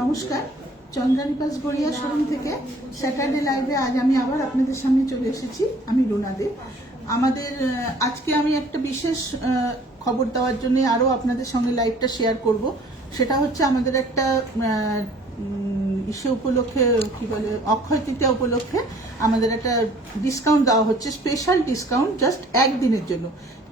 নমস্কার, Chandrani pass Garia showroom থেকে Saturday লাইভে আজ আমি আবার আপনাদের সামনে চলে এসেছি। আমি রুনা দে। আমাদের আজকে আমি একটা বিশেষ খবর দেওয়ার জন্য আরও আপনাদের সঙ্গে লাইভটা শেয়ার করব। সেটা হচ্ছে আমাদের একটা ইসে উপলক্ষে কি বলে অক্ষয় তৃতীয়া উপলক্ষে আমাদের একটা ডিসকাউন্ট দেওয়া হচ্ছে, স্পেশাল ডিসকাউন্ট জাস্ট একদিনের জন্য।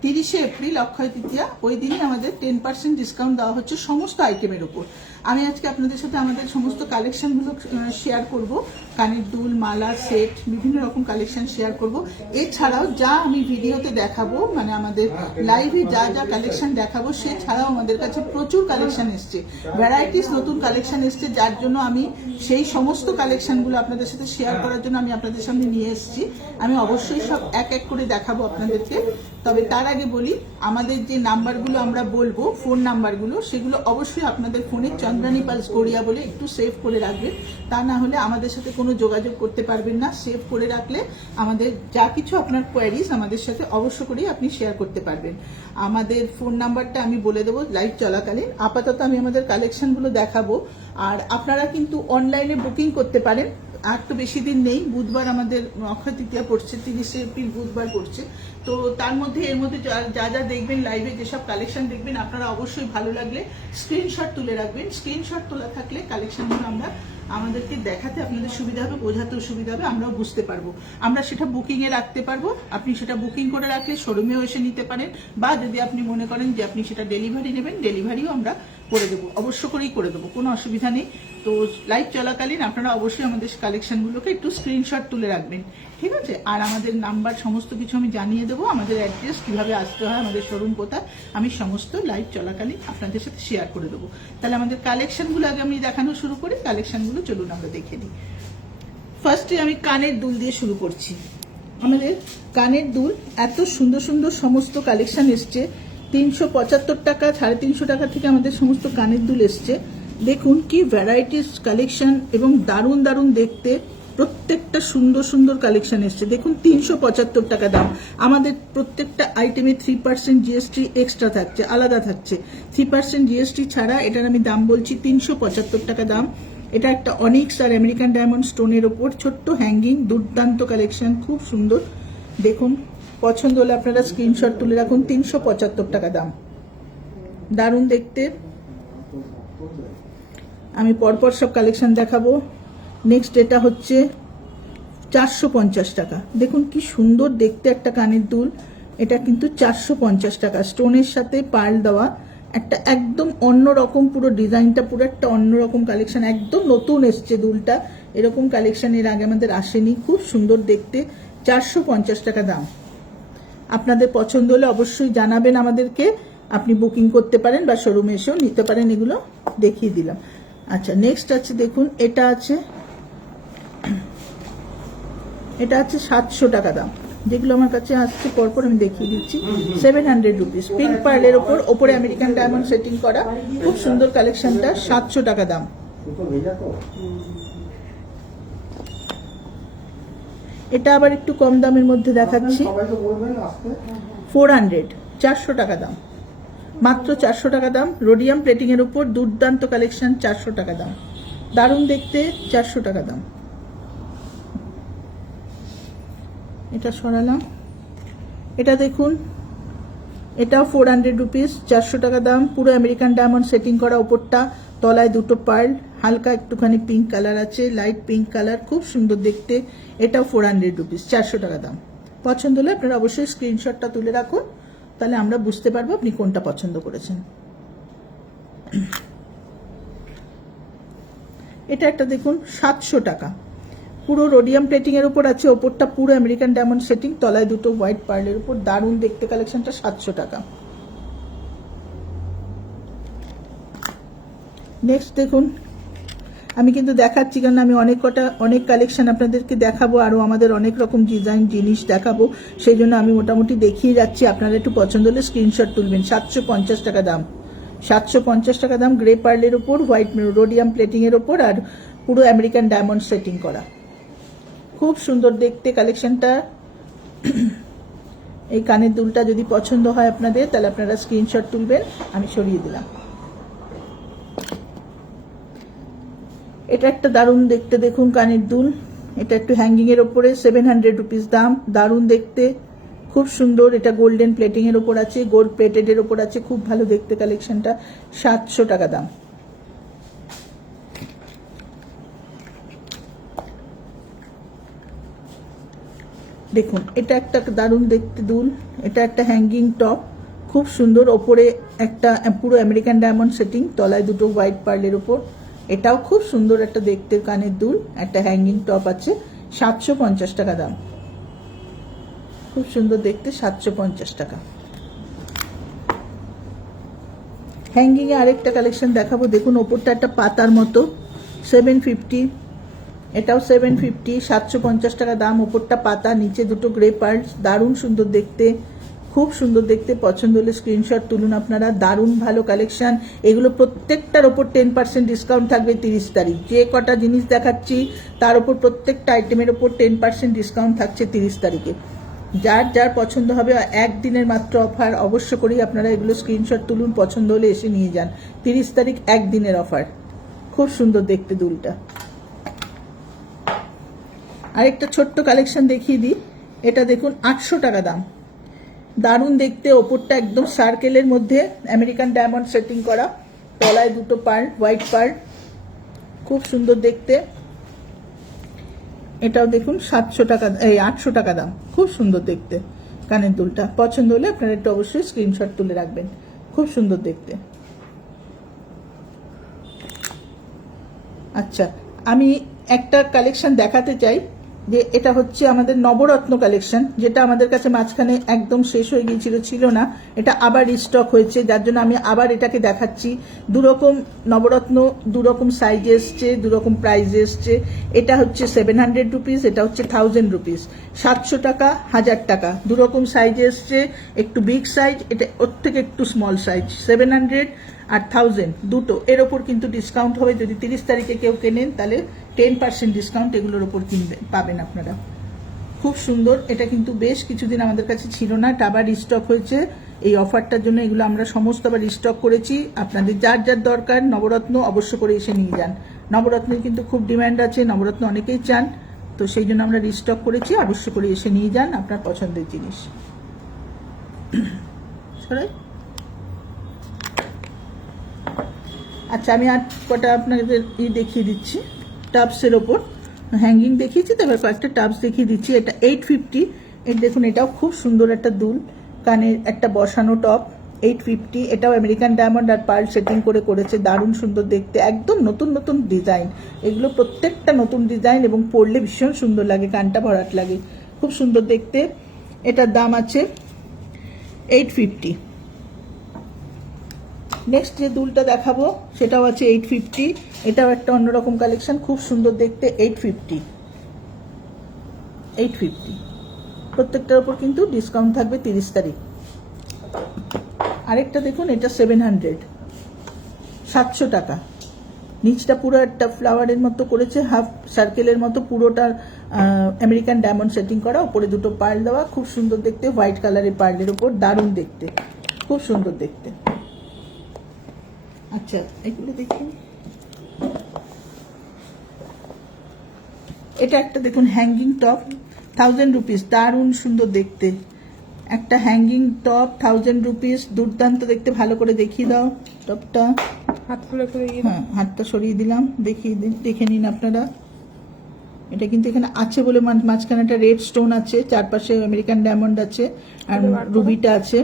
30শে এপ্রিল অক্ষয় তৃতীয়া, ওই দিনই আমাদের 10% ডিসকাউন্ট দেওয়া হচ্ছে সমস্ত আইটেমের উপর। আমি আজকে আপনাদের সাথে আমাদের সমস্ত কালেকশনগুলো শেয়ার করব। কানের দুল, মালা, সেট, বিভিন্ন রকম কালেকশন শেয়ার করব। এছাড়াও যা আমি ভিডিওতে দেখাবো, মানে আমাদের লাইভে যা যা কালেকশন দেখাবো, সেছাড়াও আমাদের কাছে প্রচুর কালেকশন এসছে, ভ্যারাইটিস নতুন কালেকশন এসছে, যার জন্য আমি সেই সমস্ত কালেকশনগুলো আপনাদের সাথে শেয়ার করার জন্য আমি আপনাদের সামনে নিয়ে এসেছি। আমি অবশ্যই সব এক এক করে দেখাবো আপনাদেরকে। তবে তার আগে বলি, আমাদের যে নাম্বারগুলো আমরা বলবো, ফোন নাম্বারগুলো, সেগুলো অবশ্যই আপনাদের ফোনে চন্দ্রানী পালস গড়িয়া বলে একটু সেভ করে রাখবেন। তা না হলে আমাদের সাথে কোনো যোগাযোগ করতে পারবেন না। সেভ করে রাখলে আমাদের যা কিছু আপনার কোয়ারিজ আমাদের সাথে অবশ্য করেই আপনি শেয়ার করতে পারবেন। আমাদের ফোন নাম্বারটা আমি বলে দেবো লাইভ চলাকালীন। আপাতত আমি আমাদের কালেকশনগুলো দেখাবো, আর আপনারা কিন্তু অনলাইনে বুকিং করতে পারেন। আর তো বেশি দিন নেই, বুধবার আমাদের অক্ষয় তৃতীয়া পড়ছে, 30শে এপ্রিল বুধবার পড়ছে। তো তার মধ্যে এর মধ্যে যা যা দেখবেন লাইভে, যেসব কালেকশন দেখবেন, আপনারা অবশ্যই ভালো লাগলে স্ক্রিনশট তুলে রাখবেন। স্ক্রিনশট তোলা থাকলে কালেকশনগুলো আমাদেরকে দেখাতে আপনাদের সুবিধা হবে, বোঝাতেও সুবিধা হবে, আমরাও বুঝতে পারবো। আমরা সেটা বুকিংয়ে রাখতে পারবো। আপনি সেটা বুকিং করে রাখলে শোরুমেও এসে নিতে পারেন, বা যদি আপনি মনে করেন যে আপনি সেটা ডেলিভারি নেবেন, ডেলিভারিও আমরা করে দেবো, অবশ্য করেই করে দেবো, কোনো অসুবিধা নেই। তো লাইভ চলাকালীন আপনারা অবশ্যই আমাদের কালেকশনগুলোকে একটু স্ক্রিনশট তুলে রাখবেন, ঠিক আছে? আর আমাদের নাম্বার সমস্ত কিছু আমি জানিয়ে দেবো, আমাদের অ্যাড্রেস কিভাবে আসতে হয়, আমাদের শোরুম কোথায়, আমি সমস্ত লাইভ চলাকালীন আপনাদের সাথে শেয়ার করে দেবো। তাহলে আমাদের কালেকশনগুলো আগে আমি দেখানো শুরু করি। কালেকশনগুলো চলুন আমরা দেখে নিই। ফার্স্টে আমি কানের দুল দিয়ে শুরু করছি। আমাদের কানের দুল এত সুন্দর সুন্দর সমস্ত কালেকশন এসছে। 375 টাকা, 350 টাকা থেকে আমাদের সমস্ত কানের দুল এসছে। দেখুন কি ভ্যারাইটিস কালেকশন, এবং দারুণ দারুণ দেখতে, প্রত্যেকটা সুন্দর সুন্দর কালেকশন এসছে। দেখুন 375 টাকা দাম। আমাদের প্রত্যেকটা আইটেমে 3% জিএসটি এক্সট্রা থাকছে, আলাদা থাকছে। 3% জিএসটি ছাড়া এটার আমি দাম বলছি 375 টাকা দাম। এটা একটা অনিক্স আর আমেরিকান ডায়মন্ড স্টোনের ওপর ছোট্ট হ্যাঙ্গিং, দুর্দান্ত কালেকশন, খুব সুন্দর। দেখুন, পছন্দ হলে আপনারা স্ক্রিনশট তুলে রাখুন। 375 টাকা দাম, দারুণ দেখতে। আমি পরপর সব কালেকশন দেখাবো। নেক্সট এটা হচ্ছে 450 টাকা। দেখুন কি সুন্দর দেখতে একটা কানের দুল। এটা কিন্তু 450 টাকা, স্টোনের সাথে পার্ল দেওয়া, একটা একদম অন্যরকম, পুরো ডিজাইনটা পুরো একটা অন্যরকম কালেকশন, একদম নতুন এসছে দুলটা। এরকম কালেকশন এর আগে আমাদের আসেনি, খুব সুন্দর দেখতে। 450 টাকা দাম। আপনাদের পছন্দ হলে অবশ্যই জানাবেন আমাদেরকে, আপনি বুকিং করতে পারেন বা শোরুমে এসেও নিতে পারেন। এগুলো দেখিয়ে দিলাম। আচ্ছা, নেক্সট আছে, দেখুন এটা আছে 700 টাকা দাম। যেগুলো আমার কাছে আসছে পরপর আমি দেখিয়ে দিচ্ছি। 700 রুপিস, পিঙ্ক পার্লের ওপরে আমেরিকান ডায়মন্ড সেটিং করা, খুব সুন্দর কালেকশনটা। 700 টাকা দাম। এটা আবার একটু কম দামের মধ্যে দেখাচ্ছি, 400, 400 টাকা দাম, মাত্র 400 টাকা দাম। রোডিয়াম প্লেটিং এর উপর দুর্দান্ত কালেকশন, 400 টাকা দাম, দারুণ দেখতে, 400 টাকা দাম। এটা সরালাম। এটা দেখুন, এটাও 400 রুপিস, 400 টাকা দাম। পুরো আমেরিকান ডায়মন্ড সেটিং করা, ওপরটা, তলায় দুটো পার্ল, হালকা একটুখানি পিঙ্ক কালার আছে, লাইট পিঙ্ক কালার, খুব সুন্দর দেখতে। এটাও 400 রুপিস, 400 টাকা দাম। পছন্দ হলে আপনারা অবশ্যই স্ক্রিনশটটা তুলে রাখুন, তাহলে আমরা বুঝতে পারবো আপনি কোনটা পছন্দ করেছেন। এটা একটা দেখুন, 700 টাকা, পুরো রোডিয়াম প্লেটিং এর উপর আছে, ওপরটা পুরো আমেরিকান ডায়মন্ড সেটিং, তলায় দুটো হোয়াইট পার্লের উপর, দারুণ দেখতে কালেকশনটা। 700 টাকা। নেক্সট দেখুন, আমি কিন্তু দেখাচ্ছি কারণ আমি অনেক কালেকশন আপনাদেরকে দেখাবো, আরও আমাদের অনেক রকম ডিজাইন জিনিস দেখাবো, সেই জন্য আমি মোটামুটি দেখিয়ে যাচ্ছি। আপনারা একটু পছন্দ হলে স্ক্রিনশট তুলবেন। 750 টাকা দাম, 750 টাকা দাম। গ্রে পার্লের উপর, হোয়াইট রোডিয়াম প্লেটিং এর উপর, আর পুরো আমেরিকান ডায়মন্ড সেটিং করা, খুব সুন্দর দেখতে কালেকশনটা। এই কানের দুলটা যদি পছন্দ হয় আপনাদের, তাহলে আপনারা স্ক্রিনশট তুলবেন। আমি সরিয়ে দিলাম। এটা একটা দারুণ দেখতে, দেখুন কানের দুল। এটা একটু হ্যাঙ্গিং এর ওপরে, 700 রুপিস দাম। দারুণ দেখতে, খুব সুন্দর। এটা গোল্ডেন প্লেটিং এর ওপর আছে, গোল্ড প্লেটেড এর ওপর আছে, খুব ভালো দেখতে কালেকশনটা। 700 টাকা দাম। দেখুন এটা একটা দারুণ দেখতে দুল। এটা একটা হ্যাঙ্গিং টপ, খুব সুন্দর। ওপরে একটা পুরো আমেরিকান ডায়মন্ড সেটিং, তলায় দুটো হোয়াইট পার্লের ওপর। এটাও খুব সুন্দর একটা দেখতে কানের দুল। একটা হ্যাঙ্গিং টপ আছে, 750 টাকা দাম। খুব সুন্দর দেখতে, 750 টাকা। হ্যাঙ্গিং এ আরেকটা কালেকশন দেখাবো। দেখুন ওপরটা একটা পাতার মতো, 750। এটাও 750, 750 টাকা দাম। ওপরটা পাতা, নিচে দুটো গ্রে পার্লস, দারুণ সুন্দর দেখতে, খুব সুন্দর দেখতে। পছন্দ হলে স্ক্রিনশট তুলুন আপনারা। দারুণ ভালো কালেকশন এগুলো। প্রত্যেকটার ওপর 10% ডিসকাউন্ট থাকবে 30 তারিখ। যে কটা জিনিস দেখাচ্ছি তার ওপর প্রত্যেকটা আইটেমের ওপর 10% ডিসকাউন্ট থাকছে 30 তারিখে। যার যার পছন্দ হবে, একদিনের মাত্র অফার। অবশ্য করেই আপনারা এগুলো স্ক্রিনশট তুলুন, পছন্দ হলে এসে নিয়ে যান। 30 তারিখ একদিনের অফার। খুব সুন্দর দেখতে দুলটা। আরেকটা ছোট্ট কালেকশন দেখিয়ে দিই। এটা দেখুন 800 টাকা দাম। দারুণ দেখতে, ওপরটা একদম সার্কেলের মধ্যে আমেরিকান ডায়মন্ড সেটিং করা, তলায় দুটো পার্ল, হোয়াইট পার্ল, খুব সুন্দর দেখতে। এটাও দেখুন 700 টাকা, 800 টাকা দাম। খুব সুন্দর দেখতে কানের দুলটা। পছন্দ হলে আপনারা একটু অবশ্যই স্ক্রিনশট তুলে রাখবেন। খুব সুন্দর দেখতে। আচ্ছা, আমি একটা কালেকশন দেখাতে চাই, যে এটা হচ্ছে আমাদের নবরত্ন কালেকশন, যেটা আমাদের কাছে মাঝখানে একদম শেষ হয়ে গিয়েছিল, ছিল না। এটা আবার রিস্টক হয়েছে, যার জন্য আমি আবার এটাকে দেখাচ্ছি। দুরকম নবরত্ন, দুরকম সাইজে এসছে, দুরকম প্রাইজে এসছে। এটা হচ্ছে 700 রুপিস, এটা হচ্ছে 1000 রুপিস। 700 টাকা, 1000 টাকা, দুরকম সাইজে এসছে। একটু বিগ সাইজ, এটা ওর থেকে একটু স্মল সাইজ। 700 আর 1000 দুটো, এর ওপর কিন্তু ডিসকাউন্ট হবে। যদি 30 তারিখে কেউ কেনেন তাহলে 10% ডিসকাউন্ট এগুলোর ওপর পাবেন আপনারা। খুব সুন্দর। এটা কিন্তু বেশ কিছুদিন আমাদের কাছে ছিল না, এটা আবার রিস্টক হয়েছে। এই অফারটার জন্য এগুলো আমরা সমস্ত আবার রিস্টক করেছি। আপনাদের যার যার দরকার নবরত্ন, অবশ্য করে এসে নিয়ে যান। নবরত্নের কিন্তু খুব ডিমান্ড আছে, নবরত্ন অনেকেই চান, তো সেই জন্য আমরা রিস্টক করেছি। অবশ্য করে এসে নিয়ে যান আপনার পছন্দের জিনিস। আচ্ছা, আমি আর কটা আপনাদের দেখিয়ে দিচ্ছি। টাবসের ওপর হ্যাঙ্গিং দেখিয়েছি, তারপর কয়েকটা টাবস দেখিয়ে দিচ্ছি। এটা 850। এর দেখুন, এটাও খুব সুন্দর একটা দুল, কানের একটা বসানো টপ। 850। এটাও আমেরিকান ডায়মন্ড আর পার্ল সেটিং করে করেছে, দারুণ সুন্দর দেখতে। একদম নতুন নতুন ডিজাইন এগুলো, প্রত্যেকটা নতুন ডিজাইন, এবং পরলে ভীষণ সুন্দর লাগে, কানটা ভরাট লাগে, খুব সুন্দর দেখতে। এটার দাম আছে 850। নেক্সট যে দুলটা দেখাবো সেটাও আছে 850। এটাও একটা অন্যরকম কালেকশন, খুব সুন্দর দেখতে। 850 প্রত্যেকটার উপর কিন্তু ডিসকাউন্ট থাকবে 30 তারিখ। আরেকটা দেখুন, এটা 700, 700 টাকা। নিচটা পুরো একটা ফ্লাওয়ারের মতো করেছে, হাফ সার্কেলের মতো, পুরোটা আমেরিকান ডায়মন্ড সেটিং করা, উপরে দুটো পার্ল দেওয়া, খুব সুন্দর দেখতে। হোয়াইট কালারের পার্লের উপর, দারুণ দেখতে, খুব সুন্দর দেখতে। আচ্ছা, এগুলো দেখুন। এটা একটা দেখুন হ্যাঙ্গিং টপ, 1000 রুপিস, দারুণ সুন্দর দেখতে। একটা হ্যাঙ্গিং টপ 1000 রুপিস, দুর্দান্ত দেখতে। ভালো করে দেখিয়ে দাও টপটা। হ্যাঁ, হাতটা সরিয়ে দিলাম, দেখে নিন আপনারা। এটা কিন্তু এখানে আছে বলে, মাঝখানে একটা রেড স্টোন আছে, চারপাশে আমেরিকান ডায়মন্ড আছে, আর রুবিটা আছে।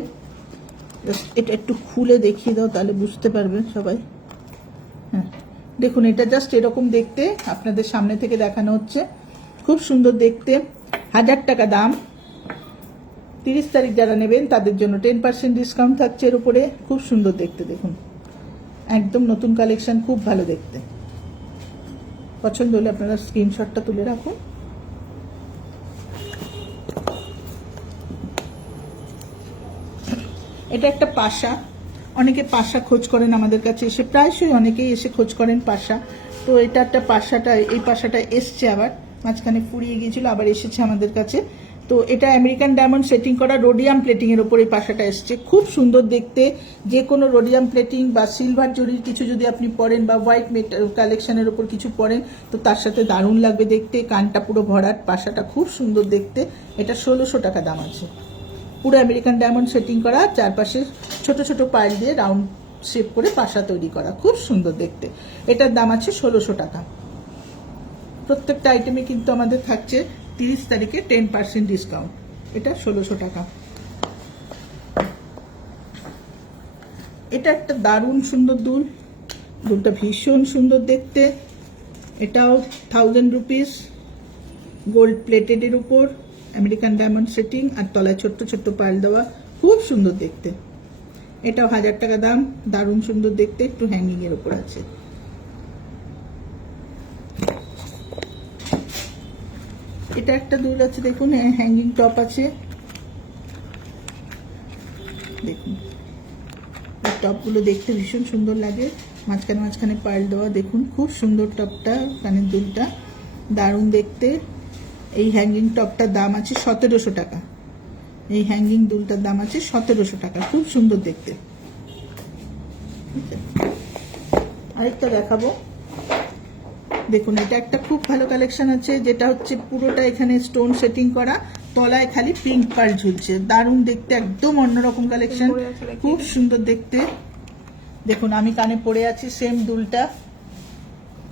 এটা একটু খুলে দেখিয়ে দাও, তাহলে বুঝতে পারবেন সবাই। হ্যাঁ, দেখুন, এটা জাস্ট এরকম দেখতে, আপনাদের সামনে থেকে দেখানো হচ্ছে। খুব সুন্দর দেখতে, 1000 টাকা দাম। 30 তারিখ যারা নেবেন তাদের জন্য 10% ডিসকাউন্ট থাকছে এর উপরে। খুব সুন্দর দেখতে, দেখুন, একদম নতুন কালেকশন, খুব ভালো দেখতে। পছন্দ হলে আপনারা স্ক্রিনশটটা তুলে রাখুন। এটা একটা পাশা, অনেকে পাশা খোঁজ করেন আমাদের কাছে এসে, প্রায়শই অনেকেই এসে খোঁজ করেন পাশা। তো এটা একটা পাশাটা, এই পাশাটা এসছে আবার, মাঝখানে ফুরিয়ে গিয়েছিল, আবার এসেছে আমাদের কাছে। তো এটা আমেরিকান ডায়মন্ড সেটিং করা রোডিয়াম প্লেটিং এর উপর এই পাশাটা এসছে, খুব সুন্দর দেখতে। যে কোনো রোডিয়াম প্লেটিং বা সিলভার জরির কিছু যদি আপনি পরেন বা হোয়াইট মেটাল কালেকশনের উপর কিছু পরেন তো তার সাথে দারুণ লাগবে দেখতে। কানটা পুরো ভরাট, পাশাটা খুব সুন্দর দেখতে। এটা 1600 টাকা দাম আছে। পুরো আমেরিকান ডায়মন্ড সেটিং করা, চারপাশে ছোট ছোট পাইল দিয়ে রাউন্ড শেপ করে পাশা তৈরি করা, খুব সুন্দর দেখতে। এটার দাম আছে 1600 টাকা। প্রত্যেকটা আইটেমে কিন্তু আমাদের থাকছে 30 তারিখে 10% ডিসকাউন্ট। এটা 1600 টাকা। এটা একটা দারুণ সুন্দর দুল, দুলটা ভীষণ সুন্দর দেখতে। এটাও 1000 রুপিস, গোল্ড প্লেটেডের উপর আমেরিকান ডায়মন্ড সেটিং আর তলায় ছোট্ট ছোট্ট পাইল দেওয়া, খুব সুন্দর দেখতে। এটাও 1000 টাকা দাম, দারুণ সুন্দর দেখতে, একটু হ্যাঙ্গিং এর উপর আছে। এটা একটা দুল আছে দেখুন, হ্যাঙ্গিং টপ আছে দেখুন। এই টপগুলো দেখতে ভীষণ সুন্দর লাগে, মাঝখানে মাঝখানে পাইল দেওয়া, দেখুন খুব সুন্দর টপটা, কানের দুলটা দারুণ দেখতে। এই হ্যাঙ্গিং টপটার দাম আছে 1700 টাকা। এই হ্যাঙ্গিং দুলটার দাম আছে 1700 টাকা, খুব সুন্দর দেখতে। আরেকটা দেখাবো দেখুন, এটা একটা খুব ভালো কালেকশন আছে, যেটা হচ্ছে পুরোটা এখানে স্টোন সেটিং করা, তলায় খালি পিঙ্ক পার্ল ঝুলছে, দারুণ দেখতে, একদম অন্যরকম কালেকশন, খুব সুন্দর দেখতে। দেখুন আমি কানে পরে আছি সেম দুলটা,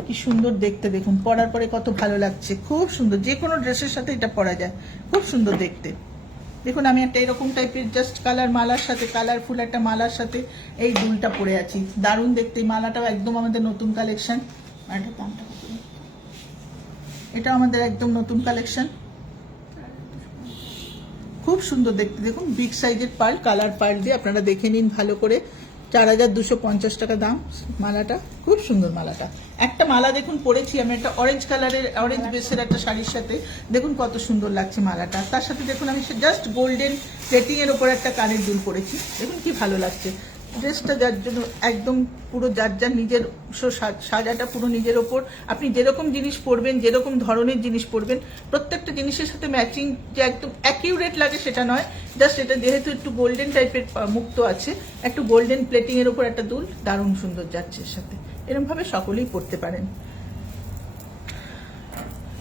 কি সুন্দর দেখতে, দেখুন পরার পরে কত ভালো লাগছে, খুব সুন্দর। যে কোনো ড্রেসের সাথে এটা পরা যায়, খুব সুন্দর দেখতে। দেখুন আমি একটা এরকম টাইপের জাস্ট কালার মালার সাথে, কালারফুল একটা মালার সাথে এই দুলটা পরে আছি, দারুণ দেখতে। মালাটাও একদম আমাদের নতুন কালেকশন। এটা আমাদের একদম নতুন কালেকশন, খুব সুন্দর দেখতে। দেখুন বিগ সাইজের পার্ল, কালার পার্ল দিয়ে আপনারা দেখে নিন ভালো করে। 4250 টাকা দাম মালাটা, খুব সুন্দর মালাটা। একটা মালা দেখুন পরেছি আমি, একটা অরেঞ্জ কালারের, অরেঞ্জ বেসের একটা শাড়ির সাথে, দেখুন কত সুন্দর লাগছে মালাটা। তার সাথে দেখুন আমি জাস্ট গোল্ডেন প্লেটিং এর উপর একটা কানের দুল পরেছি, দেখুন কি ভালো লাগছে। ড্রেসটা যার জন্য একদম পুরো যার যার নিজের সাজাটা পুরো নিজের ওপর। আপনি যেরকম জিনিস পরবেন, যেরকম ধরনের জিনিস পরবেন, প্রত্যেকটা জিনিসের সাথে ম্যাচিং যে একদম অ্যাকিউরেট লাগে সেটা নয়, জাস্ট এটা যেহেতু একটু গোল্ডেন টাইপের মুক্ত আছে, একটু গোল্ডেন প্লেটিং এর উপর একটা দুল, দারুণ সুন্দর যাচ্ছে এর সাথে। এরকম ভাবে সকলেই পরতে পারেন।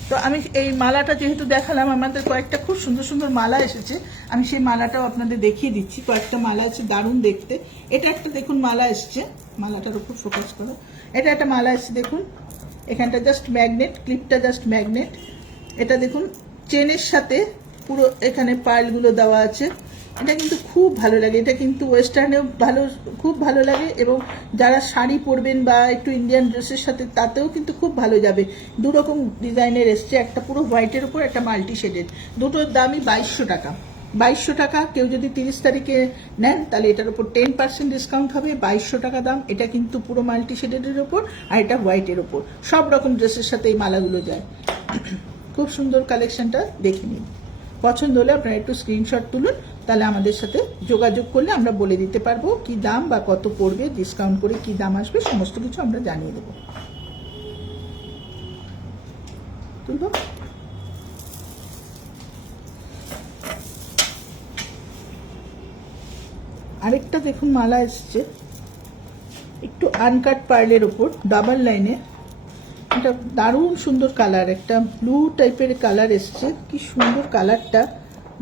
তো আমি এই মালাটা যেহেতু দেখালাম, আমাদের কয়েকটা খুব সুন্দর সুন্দর মালা এসেছে, আমি সেই মালাটাও আপনাদের দেখিয়ে দিচ্ছি। কয়েকটা মালা আছে দারুণ দেখতে। এটা একটা দেখুন মালা এসছে, মালাটার উপর ফোকাস করো। এটা একটা মালা এসছে দেখুন, এখানটা জাস্ট ম্যাগনেট, ক্লিপটা জাস্ট ম্যাগনেট। এটা দেখুন চেনের সাথে পুরো এখানে পার্লগুলো দেওয়া আছে। এটা কিন্তু খুব ভালো লাগে, এটা কিন্তু ওয়েস্টার্নেও ভালো, খুব ভালো লাগে, এবং যারা শাড়ি পরবেন বা একটু ইন্ডিয়ান ড্রেসের সাথে তাতেও কিন্তু খুব ভালো যাবে। দুরকম ডিজাইনের এসছে, একটা পুরো হোয়াইটের উপর, একটা মাল্টি শেডের। দুটোর দামই 2200 টাকা। 2200 টাকা। কেউ যদি 30 তারিখে নেন তাহলে এটার উপর 10% ডিসকাউন্ট হবে, 2200 টাকা দাম। এটা কিন্তু পুরো মাল্টি শেডের উপর, আর এটা হোয়াইটের উপর। সব রকম ড্রেসের সাথে এই মালাগুলো যায়। খুব সুন্দর কালেকশনটা দেখে নিন। পছন্দ হলে আপনারা একটু স্ক্রিনশট তুলুন, তাহলে আমাদের সাথে যোগাযোগ করলে আমরা বলে দিতে পারবো কি দাম বা কত পড়বে, ডিসকাউন্ট করে কি দাম আসবে, সমস্ত কিছু আমরা জানিয়ে দেবো। তুলবো। আরেকটা দেখুন মালা এসছে, একটু আনকাট পার্লের উপর ডাবল লাইনে, এটা দারুণ সুন্দর কালার, একটা ব্লু টাইপের কালার এসছে, কি সুন্দর কালারটা।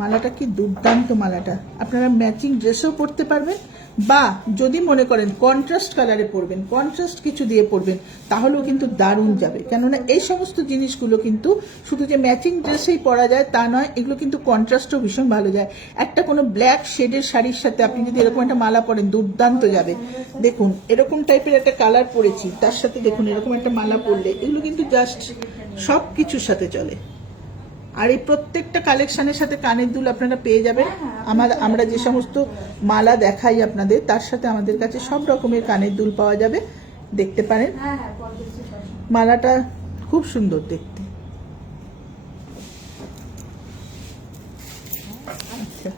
মালাটা কি দুর্দান্ত মালাটা। আপনারা ম্যাচিং ড্রেসও পরতে পারবেন, বা যদি মনে করেন কন্ট্রাস্ট কালারে পরবেন, কন্ট্রাস্ট কিছু দিয়ে পরবেন, তাহলেও কিন্তু দারুণ যাবে। কেননা এই সমস্ত জিনিসগুলো কিন্তু শুধু যে ম্যাচিং ড্রেসেই পরা যায় তা নয়, এগুলো কিন্তু কন্ট্রাস্টও ভীষণ ভালো যায়। একটা কোনো ব্ল্যাক শেডের শাড়ির সাথে আপনি যদি এরকম একটা মালা পরেন, দুর্দান্ত যাবে। দেখুন এরকম টাইপের একটা কালার পরেছি, তার সাথে দেখুন এরকম একটা মালা পরলে, এগুলো কিন্তু জাস্ট সব কিছুর সাথে চলে। আর এই প্রত্যেকটা কালেকশনের সাথে কানের দুল আপনারা পেয়ে যাবেন। আমরা যে সমস্ত মালা দেখাই আপনাদের, তার সাথে আমাদের কাছে সব রকমের কানের দুল পাওয়া যাবে, দেখতে পারেন। মালাটা খুব সুন্দর দেখতে। আচ্ছা,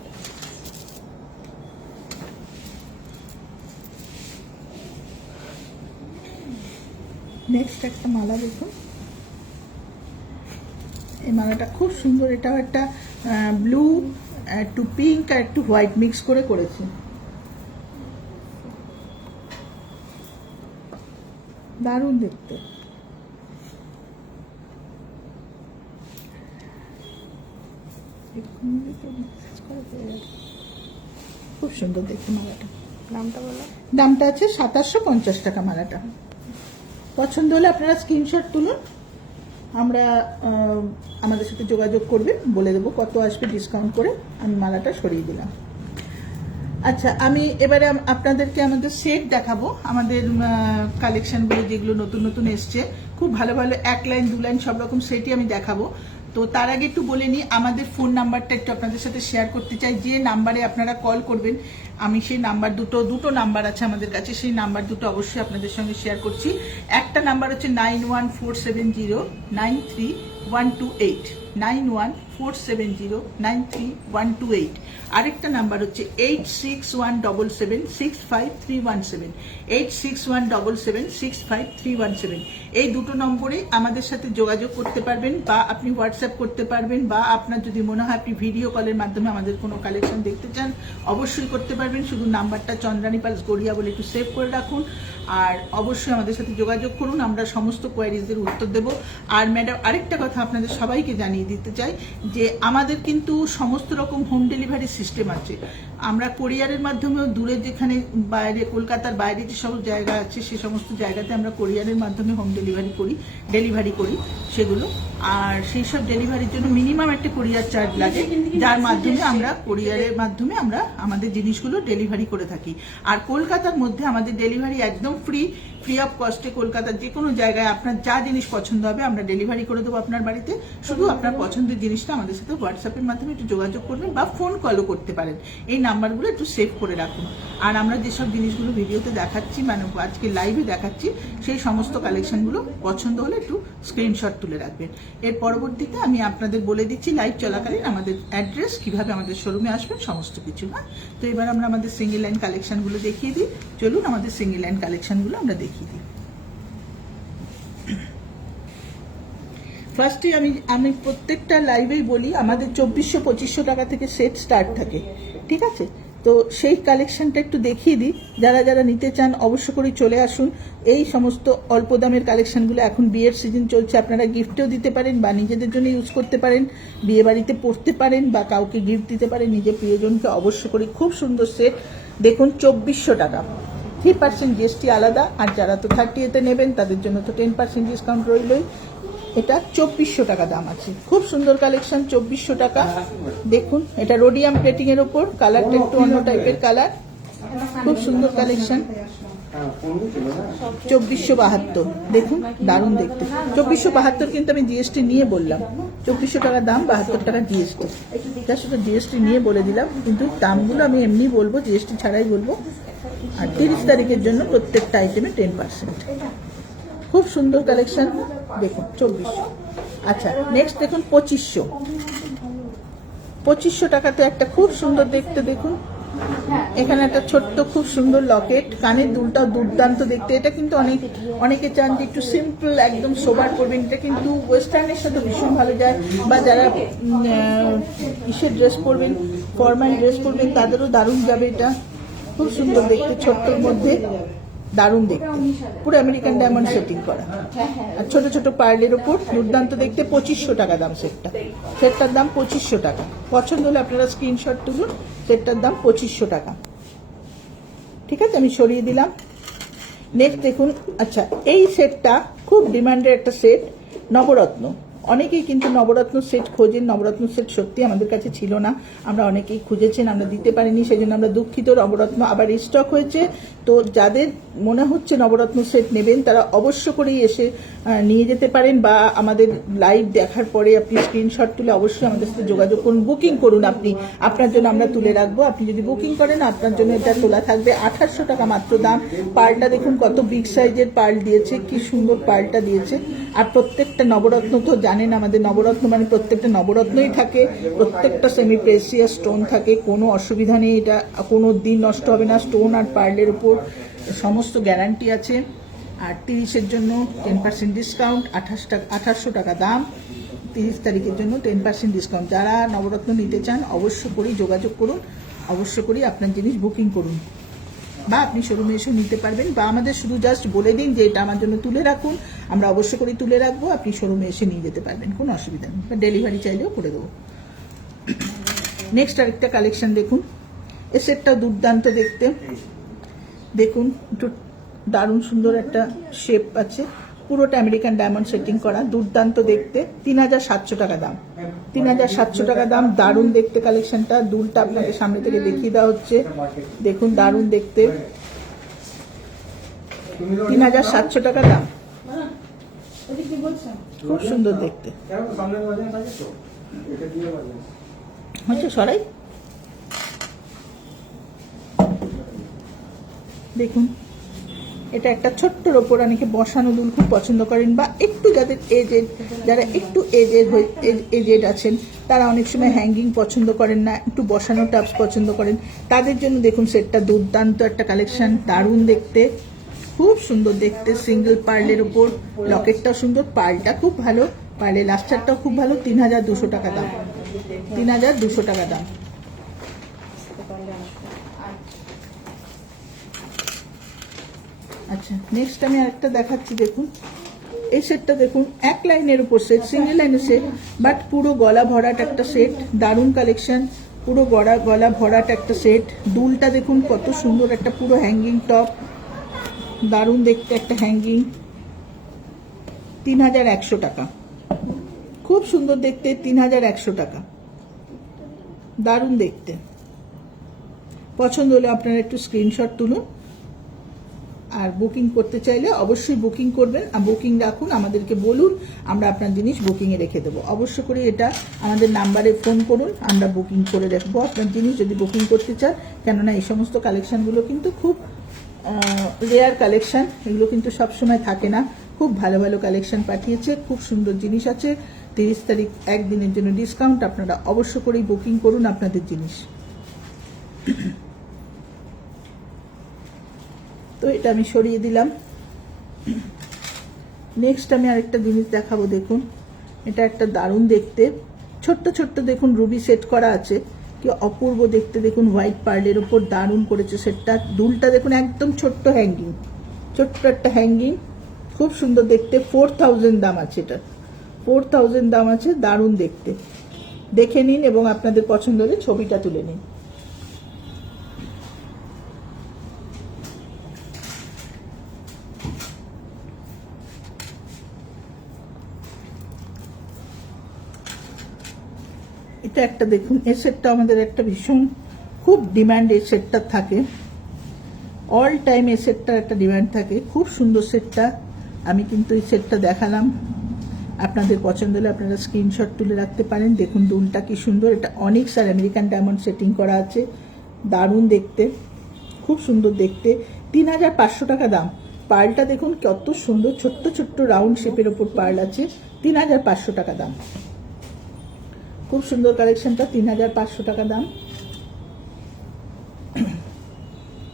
নেক্সট একটা মালা দেখুন, এই মালাটা খুব সুন্দর, এটাও একটা ব্লু, একটু পিঙ্ক আর একটু হোয়াইট মিক্স করে করেছি। দারুণ দেখতে। খুব সুন্দর দেখতে মালাটা। দামটা বলো। দামটা আছে 2750 টাকা মালাটা। পছন্দ হলে আপনারা স্ক্রিনশট তুলুন, আমরা আমাদের সাথে যোগাযোগ করবেন, বলে দেবো কত আসবে ডিসকাউন্ট করে। আমি মালাটা সরিয়ে দিলাম। আচ্ছা, আমি এবারে আপনাদেরকে আমাদের সেট দেখাবো, আমাদের কালেকশনগুলো যেগুলো নতুন নতুন এসছে, খুব ভালো ভালো 1 লাইন 2 লাইন সব রকম সেটই আমি দেখাবো। তো তার আগে একটু বলে নিই, আমাদের ফোন নাম্বারটা একটু আপনাদের সাথে শেয়ার করতে চাই। যে নাম্বারে আপনারা কল করবেন, আমি সেই নাম্বার দুটো নাম্বার আছে আমাদের কাছে, সেই নাম্বার দুটো অবশ্যই আপনাদের সঙ্গে শেয়ার করছি। একটা নাম্বার হচ্ছে 9147093128, 9147093128। আরেকটা নাম্বার হচ্ছে 8617765317, 8617765317। এই দুটো নম্বরে আমাদের সাথে যোগাযোগ করতে পারবেন, বা আপনি হোয়াটসঅ্যাপ করতে পারবেন, বা আপনার যদি মনে হয় আপনি ভিডিও কলের মাধ্যমে আমাদের কোনো কালেকশন দেখতে চান, অবশ্যই করতে পারবেন। শুধু নাম্বারটা চন্দ্রানী পালস গড়িয়া বলে একটু সেভ করে রাখুন, আর অবশ্যই আমাদের সাথে যোগাযোগ করুন, আমরা সমস্ত কোয়ারিজের উত্তর দেব। আর ম্যাডাম, আরেকটা কথা আপনাদের সবাইকে জানিয়ে দিতে চাই যে আমাদের কিন্তু সমস্ত রকম হোম ডেলিভারি সিস্টেম আছে। আমরা কোরিয়ারের মাধ্যমেও দূরে যেখানে বাইরে, কলকাতার বাইরে যে সব জায়গা আছে, সে সমস্ত জায়গাতে আমরা কোরিয়ারের মাধ্যমে হোম ডেলিভারি করি সেগুলো। আর সেই সব ডেলিভারির জন্য মিনিমাম একটা কোরিয়ার চার্জ লাগে, যার মাধ্যমে আমরা কোরিয়ারের মাধ্যমে আমরা আমাদের জিনিসগুলো ডেলিভারি করে থাকি। আর কলকাতার মধ্যে আমাদের ডেলিভারি একদম ফ্রি অফ কস্টে। কলকাতার যে কোনো জায়গায় আপনার যা জিনিস পছন্দ হবে আমরা ডেলিভারি করে দেবো আপনার বাড়িতে। শুধু আপনার পছন্দের জিনিসটা আমাদের সাথে হোয়াটসঅ্যাপের মাধ্যমে একটু যোগাযোগ করবেন, বা ফোন কলও করতে পারেন। এই নাম্বারগুলো একটু সেভ করে রাখুন। আর আমরা যেসব জিনিসগুলো ভিডিওতে দেখাচ্ছি, মানে আজকে লাইভে দেখাচ্ছি, সেই সমস্ত কালেকশনগুলো পছন্দ হলে একটু স্ক্রিনশট তুলে রাখবেন। এর পরবর্তীতে আমি আপনাদের বলে দিচ্ছি লাইভ চলাকালীন আমাদের অ্যাড্রেস, কিভাবে আমাদের শোরুমে আসবেন, সমস্ত কিছু। হ্যাঁ, তো এবার আমরা আমাদের সিঙ্গেল লাইন কালেকশনগুলো দেখিয়ে দিই। চলুন আমাদের সিঙ্গেল লাইন কালেকশনগুলো আমরা দেখিয়ে দিই। ফার্স্টে আমি প্রত্যেকটা লাইভেই বলি আমাদের 2400-2500 টাকা থেকে সেট স্টার্ট থাকে, ঠিক আছে? তো সেই কালেকশনটা একটু দেখিয়ে দিই। যারা যারা নিতে চান অবশ্য করে চলে আসুন। এই সমস্ত অল্প দামের কালেকশনগুলো এখন বিয়ের সিজন চলছে, আপনারা গিফটেও দিতে পারেন, বা নিজেদের জন্য ইউজ করতে পারেন, বিয়ে বাড়িতে পড়তে পারেন, বা কাউকে গিফট দিতে পারেন, নিজের প্রিয়জনকে অবশ্য করে। খুব সুন্দর সেট, দেখুন 2400 টাকা, 3% জিএসটি আলাদা। আর যারা তো 30তে নেবেন তাদের জন্য তো 10% ডিসকাউন্ট রইলই। এটা 2400 টাকা দাম আছে। খুব সুন্দর কালেকশন, 2400 টাকা। দেখুন, এটা রোডিয়াম প্লেটিং এর উপর, কালারটা একটু অন্য টাইপের কালার, খুব সুন্দর কালেকশন। 2472, দেখুন দারুণ দেখতে। 2472 কিন্তু আমি জিএসটি নিয়ে বললাম, 2400 টাকা দাম, 72 টাকা জিএসটি। এটা শুধু জিএসটি নিয়ে বলে দিলাম, কিন্তু দামগুলো আমি এমনি বলবো, জিএসটি ছাড়াই বলবো। আর 30 তারিখের জন্য প্রত্যেকটা আইটেমে 10%। খুব সুন্দর কালেকশন, দেখুন 2400। আচ্ছা, নেক্সট দেখুন 2500 টাকাতে একটা খুব সুন্দর দেখতে, দেখুন এখানে একটা ছোট্ট খুব সুন্দর লকেট, কানের দুলটাও দুর্দান্ত দেখতে। এটা কিন্তু অনেকে চান যে একটু সিম্পল একদম সোবার করবেন, এটা কিন্তু ওয়েস্টার্নের সাথে ভীষণ ভালো যায়, বা যারা ইসের ড্রেস পরবেন, ফরমাল ড্রেস পরবেন, তাদেরও দারুণ যাবে। এটা খুব সুন্দর দেখতে, ছোট্টর মধ্যে দারুণ দেখতে, পুরো আমেরিকান ডায়মন্ড সেটিং করা, আর ছোট ছোট পার্লের উপর দুর্দান্ত দেখতে। 2500 টাকা দাম সেটটার দাম 2500 টাকা। পছন্দ হলে আপনারা স্ক্রিনশট তুলুন, সেটটার দাম 2500 টাকা। ঠিক আছে, আমি সরিয়ে দিলাম। নেক্সট দেখুন, আচ্ছা এই সেটটা খুব ডিমান্ডের একটা সেট, নবরত্ন। অনেকেই কিন্তু নবরত্ন সেট খোঁজেন, নবরত্ন সেট সত্যি আমাদের কাছে ছিল না, আমরা অনেকেই খুঁজেছেন, আমরা দিতে পারিনি, সেই জন্য আমরা দুঃখিত। নবরত্ন আবার রিস্টক হয়েছে, তো যাদের মনে হচ্ছে নবরত্ন সেট নেবেন তারা অবশ্য করেই এসে নিয়ে যেতে পারেন, বা আমাদের লাইভ দেখার পরে আপনি স্ক্রিনশট তুলে অবশ্যই আমাদের সাথে যোগাযোগ করুন, বুকিং করুন। আপনার জন্য আমরা তুলে রাখবো। আপনি যদি বুকিং করেন আপনার জন্য এটা তোলা থাকবে। 2800 টাকা মাত্র দাম। পার্লটা দেখুন কত বিগ সাইজের পার্ল দিয়েছে, কি সুন্দর পার্লটা দিয়েছে। আর প্রত্যেকটা নবরত্ন তো জানেন, আমাদের নবরত্ন মানে প্রত্যেকটা নবরত্নই থাকে, প্রত্যেকটা সেমি প্রেসিয়াস স্টোন থাকে, কোনো অসুবিধা নেই, এটা কোনো দিন নষ্ট হবে না। স্টোন আর পার্লের উপর সমস্ত গ্যারান্টি আছে। আর 30-এর জন্য 10% ডিসকাউন্ট, 2800 টাকা দাম। 30 তারিখের জন্য 10% ডিসকাউন্ট। যারা নবরত্ন নিতে চান অবশ্য করেই যোগাযোগ করুন, অবশ্য করেই আপনার জিনিস বুকিং করুন, বা আপনি শোরুমে এসেও নিতে পারবেন, বা আমাদের শুধু জাস্ট বলে দিন যে এটা আমার জন্য তুলে রাখুন, আমরা অবশ্য করেই তুলে রাখবো, আপনি শোরুমে এসে নিয়ে যেতে পারবেন, কোনো অসুবিধা নেই, বা ডেলিভারি চাইলেও করে দেবো। নেক্সট আরেকটা কালেকশন দেখুন, এ সেটটা দুর্দান্ত দেখতে, দেখুন একটু দারুণ সুন্দর একটা শেপ আছে, পুরোটা আমেরিকান ডায়মন্ড সেটিং করা, দুর্দান্ত দেখতে, 3700 টাকা দাম, 3700 টাকা দাম। দারুণ দেখতে কালেকশনটা, দুলটা আপনাকে সামনে থেকে দেখিয়ে দেওয়া হচ্ছে, দেখুন দারুণ দেখতে, 3700 টাকা দাম, খুব সুন্দর দেখতে হচ্ছে। সরাই দেখুন, এটা একটা ছোট্টর ওপর অনেকে বসানো দুল খুব পছন্দ করেন, বা একটু যাদের এজেড, যারা একটু এজেড আছেন তারা অনেক সময় হ্যাঙ্গিং পছন্দ করেন না, একটু বসানো টাপস পছন্দ করেন, তাদের জন্য দেখুন সেটটা দুর্দান্ত একটা কালেকশন, দারুণ দেখতে, খুব সুন্দর দেখতে, সিঙ্গেল পার্লের ওপর, লকেটটাও সুন্দর, পার্লটা খুব ভালো, পার্লের লাস্টারটাও খুব ভালো, 3200 টাকা দাম, 3200 টাকা দাম। আচ্ছা, নেক্সট আমি আরেকটা দেখাচ্ছি, দেখুন এই সেটটা দেখুন, এক লাইনের উপর সেট, সিঙ্গেল লাইনের সেট, বাট পুরো গলা ভরাট একটা সেট, দারুণ কালেকশন, পুরো গলা ভরাট একটা সেট, দুলটা দেখুন কত সুন্দর, একটা পুরো হ্যাঙ্গিং টপ, দারুণ দেখতে একটা হ্যাঙ্গিং, 3100 টাকা, খুব সুন্দর দেখতে, 3100 টাকা, দারুণ দেখতে। পছন্দ হলে আপনারা একটু স্ক্রিনশট তুলুন, আর বুকিং করতে চাইলে অবশ্যই বুকিং করবেন, আর বুকিং রাখুন, আমাদেরকে বলুন, আমরা আপনার জিনিস বুকিংয়ে রেখে দেবো। অবশ্য করে এটা আমাদের নাম্বারে ফোন করুন, আমরা বুকিং করে রাখবো আপনার জিনিস যদি বুকিং করতে চান, কেননা এই সমস্ত কালেকশানগুলো কিন্তু খুব রেয়ার কালেকশান, এগুলো কিন্তু সবসময় থাকে না, খুব ভালো ভালো কালেকশান পাঠিয়েছে, খুব সুন্দর জিনিস আছে। 30 তারিখ একদিনের জন্য ডিসকাউন্ট, আপনারা অবশ্য করেই বুকিং করুন আপনাদের জিনিস। তো এটা আমি সরিয়ে দিলাম। নেক্সট আমি আরেকটা জিনিস দেখাবো, দেখুন এটা একটা দারুণ দেখতে, ছোট্ট ছোট্ট দেখুন রুবি সেট করা আছে, কি অপূর্ব দেখতে, দেখুন হোয়াইট পার্লের উপর দারুণ করেছে সেটটা, দুলটা দেখুন একদম ছোট্ট হ্যাঙ্গিং, ছোট্ট একটা হ্যাঙ্গিং, খুব সুন্দর দেখতে, 4000 দাম আছে, এটা 4000 দাম আছে, দারুণ দেখতে, দেখে নিন এবং আপনাদের পছন্দ হলে ছবিটা তুলে নিন। এটা একটা দেখুন, এই সেটটা আমাদের একটা ভীষণ খুব ডিমান্ড, এই সেটটা থাকে অল টাইম, এই সেটটার একটা ডিমান্ড থাকে, খুব সুন্দর সেটটা, আমি কিন্তু এই সেটটা দেখালাম, আপনাদের পছন্দ হলে আপনারা স্ক্রিনশট তুলে রাখতে পারেন। দেখুন দুলটা কি সুন্দর, এটা অনিক্স আর আমেরিকান ডায়মন্ড সেটিং করা আছে, দারুণ দেখতে, খুব সুন্দর দেখতে, 3500 টাকা দাম। পার্লটা দেখুন কত সুন্দর, ছোট্ট ছোট্ট রাউন্ড শেপের ওপর পার্ল আছে, 3500 টাকা দাম, খুব সুন্দর কালেকশনটা, 3500 টাকা দাম।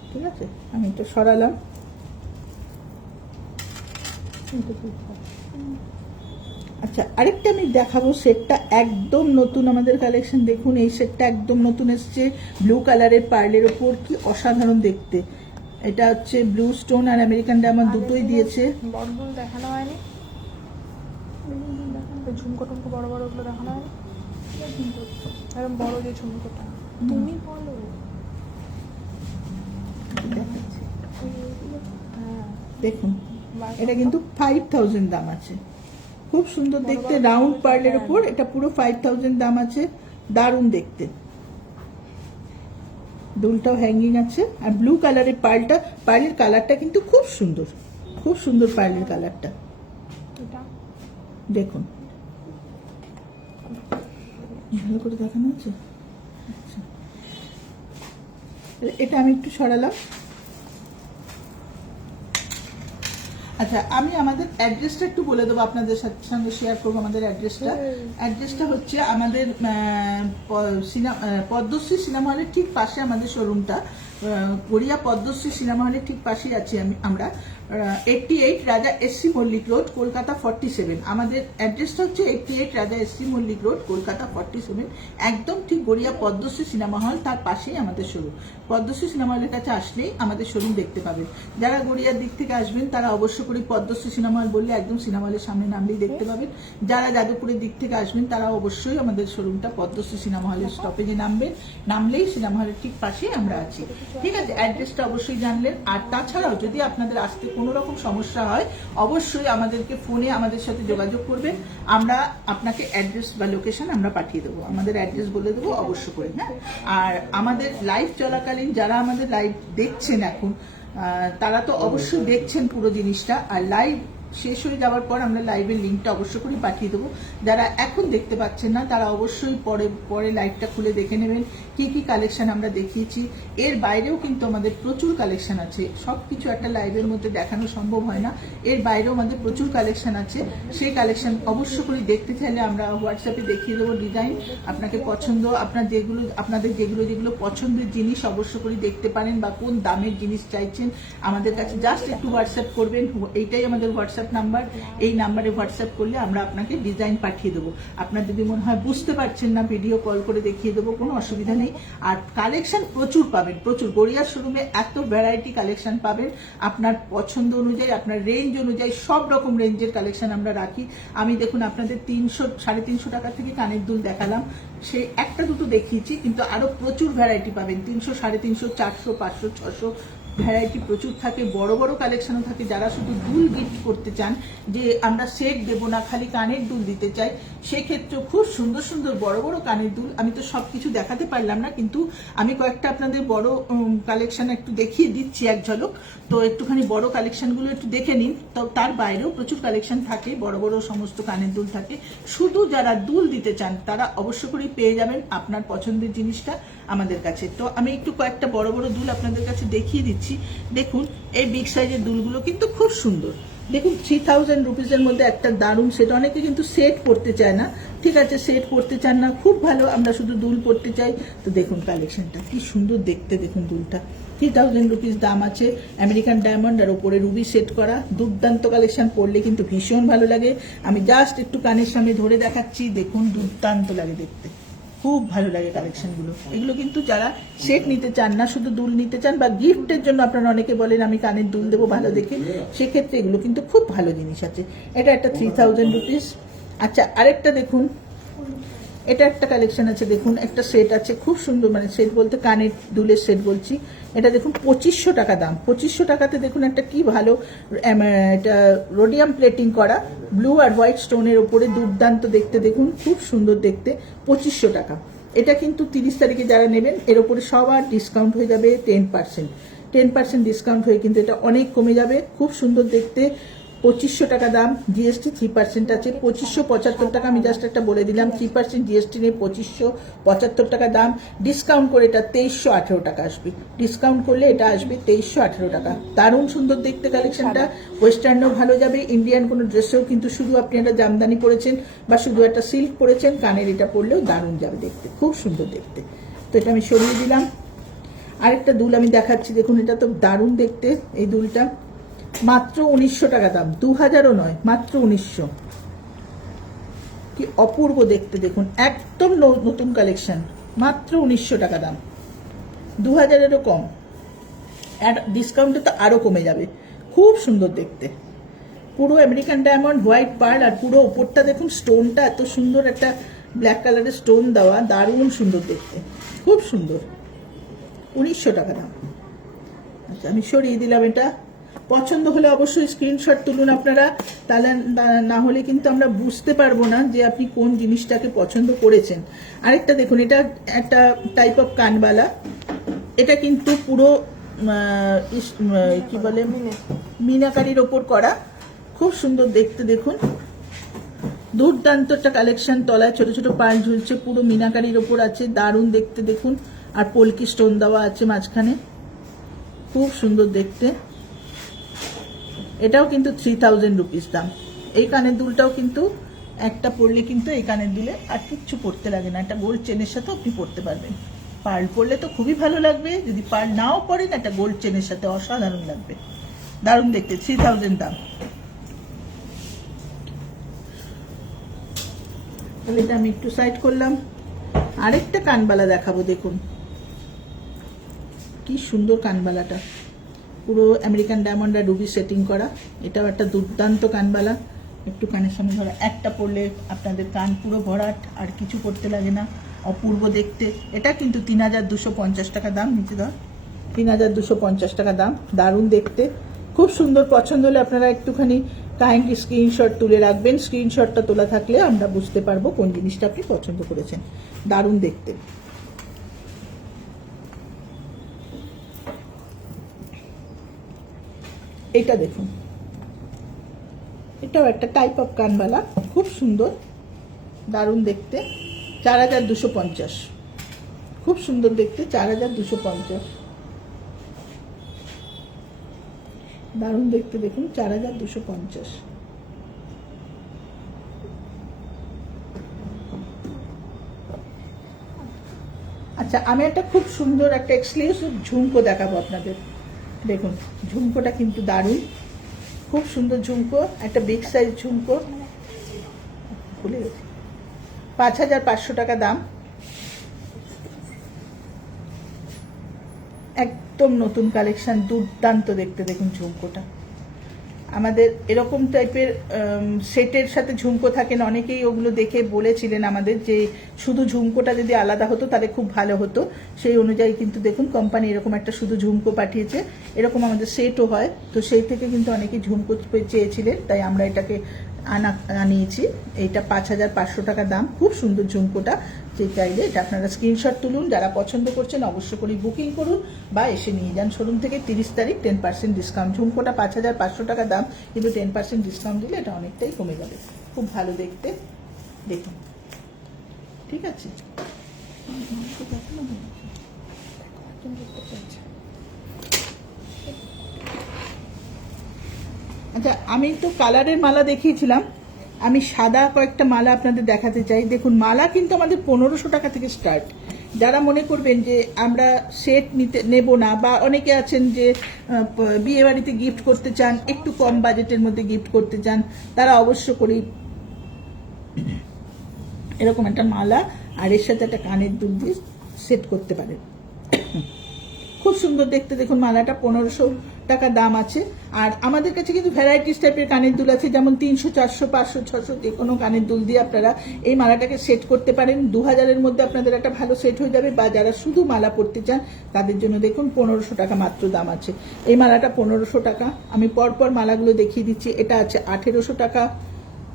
ঠিক আছে, আমি এটা সরালাম। আচ্ছা, আরেকটা আমি দেখাবো, সেটটা একদম নতুন আমাদের কালেকশন, দেখুন এই সেটটা একদম নতুন এসছে, ব্লু কালারের পার্লের ওপর, কি অসাধারণ দেখতে, এটা হচ্ছে ব্লু স্টোন আর আমেরিকান ডায়মন্ড দুটোই দিয়েছে। বড়গুলো দেখানো হয়নি, ঝুমকো টুমকো বড় বড় ওগুলো দেখানো হয়নি, এরকম বড় যে ঝুমকোটা তুমি বলো, দেখুন এটা কিন্তু 5000 দাম আছে, খুব সুন্দর দেখতে, রাউন্ড পার্লের উপর, এটা পুরো 5000 দাম আছে, দারুণ দেখতে, দুলটাও হ্যাঙ্গিং আছে, আর ব্লু কালারের পার্লটা, পার্লের কালারটা কিন্তু খুব সুন্দর, খুব সুন্দর পার্লের কালারটা, দেখুন ভালো করে দেখানো হচ্ছে। আচ্ছা, এটা আমি একটু সরালাম। আচ্ছা, আমি আমাদের অ্যাড্রেসটা একটু বলে দেবো, আপনাদের সঙ্গে শেয়ার করবো আমাদের অ্যাড্রেসটা। অ্যাড্রেসটা হচ্ছে আমাদের পদ্মশ্রী সিনেমা হলের ঠিক পাশে আমাদের শোরুমটা, গড়িয়া পদ্মশ্রী সিনেমা হলের ঠিক পাশেই আছি আমরা। 88 রাজা এসসি মল্লিক রোড, কলকাতা 47। আমাদের অ্যাড্রেসটা হচ্ছে 88 রাজা এসসি মল্লিক রোড, কলকাতা 47। একদম ঠিক গড়িয়া পদ্মশ্রী সিনেমা হল, তার পাশেই আমাদের শোরুম। পদ্মশ্রী সিনেমা হলের কাছে আসলেই আমাদের শোরুম দেখতে পাবেন। যারা গড়িয়ার দিক থেকে আসবেন তারা অবশ্য করে পদ্মশ্রী সিনেমা হল বললে একদম সিনেমা হলের সামনে নামলেই দেখতে পাবেন। যারা যাদবপুরের দিক থেকে আসবেন তারা অবশ্যই আমাদের শোরুমটা পদ্মশ্রী সিনেমা হলের স্টপেজে নামবেন, নামলেই সিনেমা হলের ঠিক পাশেই আমরা আছি। ঠিক আছে, অ্যাড্রেসটা অবশ্যই জানলেন। আর তাছাড়াও যদি আপনাদের আসতে কোনো রকম সমস্যা হয় অবশ্যই আমাদেরকে ফোনে আমাদের সাথে যোগাযোগ করবেন, আমরা আপনাকে অ্যাড্রেস বা লোকেশন আমরা পাঠিয়ে দেবো, আমাদের অ্যাড্রেস বলে দেবো অবশ্য করে। হ্যাঁ, আর আমাদের লাইভ চলাকালীন যারা আমাদের লাইভ দেখছেন এখন তারা তো অবশ্যই দেখছেন পুরো জিনিসটা, আর লাইভ শেষ হয়ে যাওয়ার পর আমরা লাইভের লিঙ্কটা অবশ্য করে পাঠিয়ে দেবো। যারা এখন দেখতে পাচ্ছেন না তারা অবশ্যই পরে লাইভটা খুলে দেখে নেবেন কি কি কালেকশন আমরা দেখিয়েছি। এর বাইরেও কিন্তু আমাদের প্রচুর কালেকশন আছে, সব কিছু একটা লাইভের মধ্যে দেখানো সম্ভব হয় না। এর বাইরেও আমাদের প্রচুর কালেকশন আছে, সেই কালেকশন অবশ্য করে দেখতে চাইলে আমরা হোয়াটসঅ্যাপে দেখিয়ে দেবো ডিজাইন। আপনাকে পছন্দ, আপনাদের যেগুলো পছন্দের জিনিস অবশ্য করে দেখতে পারেন, বা কোন দামের জিনিস চাইছেন আমাদের কাছে জাস্ট একটু হোয়াটসঅ্যাপ করবেন। এইটাই আমাদের হোয়াটসঅ্যাপ নাম্বার, এই নাম্বারে হোয়াটসঅ্যাপ করলে আমরা আপনাকে ডিজাইন পাঠিয়ে দেবো। আপনার যদি মনে হয় বুঝতে পারছেন না ভিডিও কল করে দেখিয়ে দেবো, কোনো অসুবিধা নেই। আর কালেকশন প্রচুর পাবেন, প্রচুর। গড়িয়ার শোরুমে এত ভ্যারাইটি কালেকশন পাবেন আপনার পছন্দ অনুযায়ী, আপনার রেঞ্জ অনুযায়ী, সব রকম রেঞ্জের কালেকশন আমরা রাখি। আমি দেখুন আপনাদের 300-350 টাকা থেকে কানের দুল দেখালাম, সেই একটা দুটো দেখিয়েছি, কিন্তু আরো প্রচুর ভ্যারাইটি পাবেন। 300, 350, 400, 500, 600 ভ্যারাইটি প্রচুর থাকে। বড় বড় কালেকশনও থাকে। যারা শুধু দুল গিফট করতে চান, যে আমরা সেট দেবো না, খালি কানের দুল দিতে চাই, সেক্ষেত্রেও খুব সুন্দর সুন্দর বড় বড় কানের দুল। আমি তো সবকিছু দেখাতে পারলাম না, কিন্তু আমি কয়েকটা আপনাদের বড় কালেকশন একটু দেখিয়ে দিচ্ছি এক ঝলক। তো একটুখানি বড় কালেকশনগুলো একটু দেখে নিন। তো তার বাইরেও প্রচুর কালেকশন থাকে, বড় বড় সমস্ত কানের দুল থাকে। শুধু যারা দুল দিতে চান তারা অবশ্য করেই পেয়ে যাবেন আপনার পছন্দের জিনিসটা আমাদের কাছে। তো আমি একটু কয়েকটা বড় বড় দুল আপনাদের কাছে দেখিয়ে দিচ্ছি। দেখুন এই বিগ সাইজের দুলগুলো কিন্তু খুব সুন্দর। দেখুন 3000 রুপিসের মধ্যে একটা দারুণ সেট। অনেকে কিন্তু সেট পড়তে চায় না, ঠিক আছে, সেট পড়তে চান না, খুব ভালো, আমরা শুধু দুল পড়তে চাই। তো দেখুন কালেকশনটা কি সুন্দর দেখতে, দেখুন দুলটা 3000 রুপিস দাম আছে। আমেরিকান ডায়মন্ড আর ওপরে রুবি সেট করা, দুর্দান্ত কালেকশন। পরলে কিন্তু ভীষণ ভালো লাগে। আমি জাস্ট একটু কানের সামনে ধরে দেখাচ্ছি, দেখুন দুর্দান্ত লাগে দেখতে, খুব ভালো লাগে কালেকশনগুলো। এগুলো কিন্তু যারা সেট নিতে চান না, শুধু দুল নিতে চান, বা গিফটের জন্য আপনারা অনেকে বলেন আমি কানের দুল দেবো ভালো দেখে, সেক্ষেত্রে এগুলো কিন্তু খুব ভালো জিনিস আছে। এটা একটা 3000 রুপিস। আচ্ছা, আরেকটা দেখুন, এটা একটা কালেকশন আছে, দেখুন একটা সেট আছে খুব সুন্দর, মানে সেট বলতে কানের দুলের সেট বলছি। এটা দেখুন 2500 টাকা দাম। 2500 টাকাতে দেখুন একটা কি ভালো, এটা রোডিয়াম প্লেটিং করা, ব্লু আর হোয়াইট স্টোনের ওপরে, দুর্দান্ত দেখতে, দেখুন খুব সুন্দর দেখতে। 2500 টাকা। এটা কিন্তু 30 তারিখে যারা নেবেন এর ওপরে সবার ডিসকাউন্ট হয়ে যাবে 10% ডিসকাউন্ট হয়ে কিন্তু এটা অনেক কমে যাবে। খুব সুন্দর দেখতে। 2500 টাকা দাম, জিএসটি 3% আছে। 2575 টাকা, আমি জাস্ট একটা বলে দিলাম, 3% জিএসটি নিয়ে 2575 টাকা দাম। ডিসকাউন্ট করে এটা 2318 টাকা আসবে। ডিসকাউন্ট করলে এটা আসবে 2318 টাকা। দারুণ সুন্দর দেখতে কালেকশনটা। ওয়েস্টার্নও ভালো যাবে, ইন্ডিয়ান কোনো ড্রেসেও কিন্তু, শুধু আপনি একটা জামদানি পরেছেন বা শুধু একটা সিল্ক পরেছেন, কানের এটা পরলেও দারুণ যাবে দেখতে, খুব সুন্দর দেখতে। তো এটা আমি সরিয়ে দিলাম। আরেকটা দুল আমি দেখাচ্ছি, দেখুন এটা তো দারুণ দেখতে। এই দুলটা মাত্র 1900 টাকা দাম, 2000ও নয়, মাত্র 1900। কি অপূর্ব দেখতে, দেখুন একদম নতুন কালেকশন, মাত্র 1900 টাকা দাম, 2000-এরও কম। আর ডিসকাউন্টে তো আরো কমে যাবে। খুব সুন্দর দেখতে, পুরো আমেরিকান ডায়মন্ড, হোয়াইট পার্ল, আর পুরো ওপরটা দেখুন স্টোনটা এত সুন্দর, একটা ব্ল্যাক কালারের স্টোন দেওয়া, দারুণ সুন্দর দেখতে, খুব সুন্দর। 1900 টাকা দাম। আচ্ছা, আমি সরিয়ে দিলাম এটা। পছন্দ হলে অবশ্যই স্ক্রিনশট তুলুন আপনারা, তাহলে না হলে কিন্তু আমরা বুঝতে পারবো না যে আপনি কোন জিনিসটাকে পছন্দ করেছেন। আরেকটা দেখুন, এটা একটা টাইপ অফ কানবালা। এটা কিন্তু পুরো কি বলে, মিনাকারির ওপর করা, খুব সুন্দর দেখতে, দেখুন দুর্দান্ত একটা কালেকশন। তলায় ছোট ছোট পাল ঝুলছে, পুরো মিনাকারির ওপর আছে, দারুণ দেখতে দেখুন। আর পলকি স্টোন দেওয়া আছে মাঝখানে, খুব সুন্দর দেখতে। এটাও কিন্তু 3000 রুপিস দাম। এই কানের দুলটাও কিন্তু একটা পরলে কিন্তু এই কানের দুলে আর কিচ্ছু পরতে লাগে না, একটা গোল্ড চেনের সাথে আপনি পরতে পারবেন। পার্ল পরলে তো খুবই ভালো লাগবে, যদি পার্ল নাও পরেন একটা গোল্ড চেনের সাথে অসাধারণ লাগবে। দারুণ দেখতে, 3000 দাম। তাহলে এটা আমি একটু সাইড করলাম। আরেকটা কানবালা দেখাবো, দেখুন কি সুন্দর কানবালাটা, পুরো আমেরিকান ডায়মন্ড আর রুবি সেটিং করা। এটাও একটা দুর্দান্ত কানবালা, একটু কানের সামনে ধরা, একটা পরলে আপনাদের কান পুরো ভরাট, আর কিছু করতে লাগে না, অপূর্ব দেখতে। এটা কিন্তু 3250 টাকা দাম, নিচে দাও, 3250 টাকা দাম। দারুণ দেখতে, খুব সুন্দর। পছন্দ হলে আপনারা একটুখানি কাইন্ডলি স্ক্রিনশট তুলে রাখবেন। স্ক্রিনশটটা তোলা থাকলে আমরা বুঝতে পারবো কোন জিনিসটা আপনি পছন্দ করেছেন। দারুণ দেখতে। এটা দেখুন, এটাও একটা টাইপ অফ কানবালা, খুব সুন্দর, দারুণ দেখতে, 4250, খুব সুন্দর দেখতে, 4250, দারুণ দেখতে, দেখুন 4250। আচ্ছা, আমি একটা খুব সুন্দর একটা এক্সক্লুসিভ ঝুমকো দেখাবো আপনাদের। দেখুন ঝুমকোটা কিন্তু দারুণ, খুব সুন্দর ঝুমকো, একটা বিগ সাইজ ঝুমকো, ভুলে গেছি, 5500 টাকা দাম। একদম নতুন কালেকশন, দুর্দান্ত দেখতে। দেখুন ঝুমকোটা, আমাদের এরকম টাইপের সেটের সাথে ঝুমকো থাকেন, অনেকেই ওগুলো দেখে বলেছিলেন আমাদের যে শুধু ঝুমকোটা যদি আলাদা হতো তাহলে খুব ভালো হতো। সেই অনুযায়ী কিন্তু দেখুন কোম্পানি এরকম একটা শুধু ঝুমকো পাঠিয়েছে। এরকম আমাদের সেটও হয়, তো সেই থেকে কিন্তু অনেকেই ঝুমকো চেয়েছিলেন, তাই আমরা এটাকে আনিয়েছি। এইটা 5500 টাকা দাম, খুব সুন্দর ঝুমকোটা। যে চাইলে এটা আপনারা স্ক্রিনশট তুলুন, যারা পছন্দ করছেন অবশ্য করে বুকিং করুন বা এসে নিয়ে যান শোরুম থেকে। 30 তারিখ 10% ডিসকাউন্ট। ঝুমকোটা 5500 টাকা দাম, কিন্তু 10% ডিসকাউন্ট দিলে এটা অনেকটাই কমে যাবে। খুব ভালো দেখতে, দেখুন, ঠিক আছে। আচ্ছা, আমি তো কালারের মালা দেখিয়েছিলাম, আমি সাদা কয়েকটা মালা আপনাদের দেখাতে চাই। দেখুন মালা কিন্তু আমাদের 1500 টাকা থেকে স্টার্ট। যারা মনে করবেন যে আমরা সেট নেব না, বা অনেকে আছেন যে বিয়ে বাড়িতে গিফট করতে চান, একটু কম বাজেটের মধ্যে গিফট করতে চান, তারা অবশ্য করেই এরকম একটা মালা আর এর সাথে একটা কানের দুল দিয়ে সেট করতে পারেন। খুব সুন্দর দেখতে। দেখুন মালাটা 1500 টাকা দাম আছে। আর আমাদের কাছে কিন্তু ভ্যারাইটিস টাইপের কানের দুল আছে, যেমন 300, 400, 500, 600 যে কোনো কানের দুল দিয়ে আপনারা এই মালাটাকে সেট করতে পারেন। 2000-এর মধ্যে আপনাদের একটা ভালো সেট হয়ে যাবে। বা যারা শুধু মালা পরতে চান তাদের জন্য দেখুন 1500 টাকা মাত্র দাম আছে। এই মালাটা 1500 টাকা। আমি পরপর মালাগুলো দেখিয়ে দিচ্ছি। এটা আছে 1800 টাকা,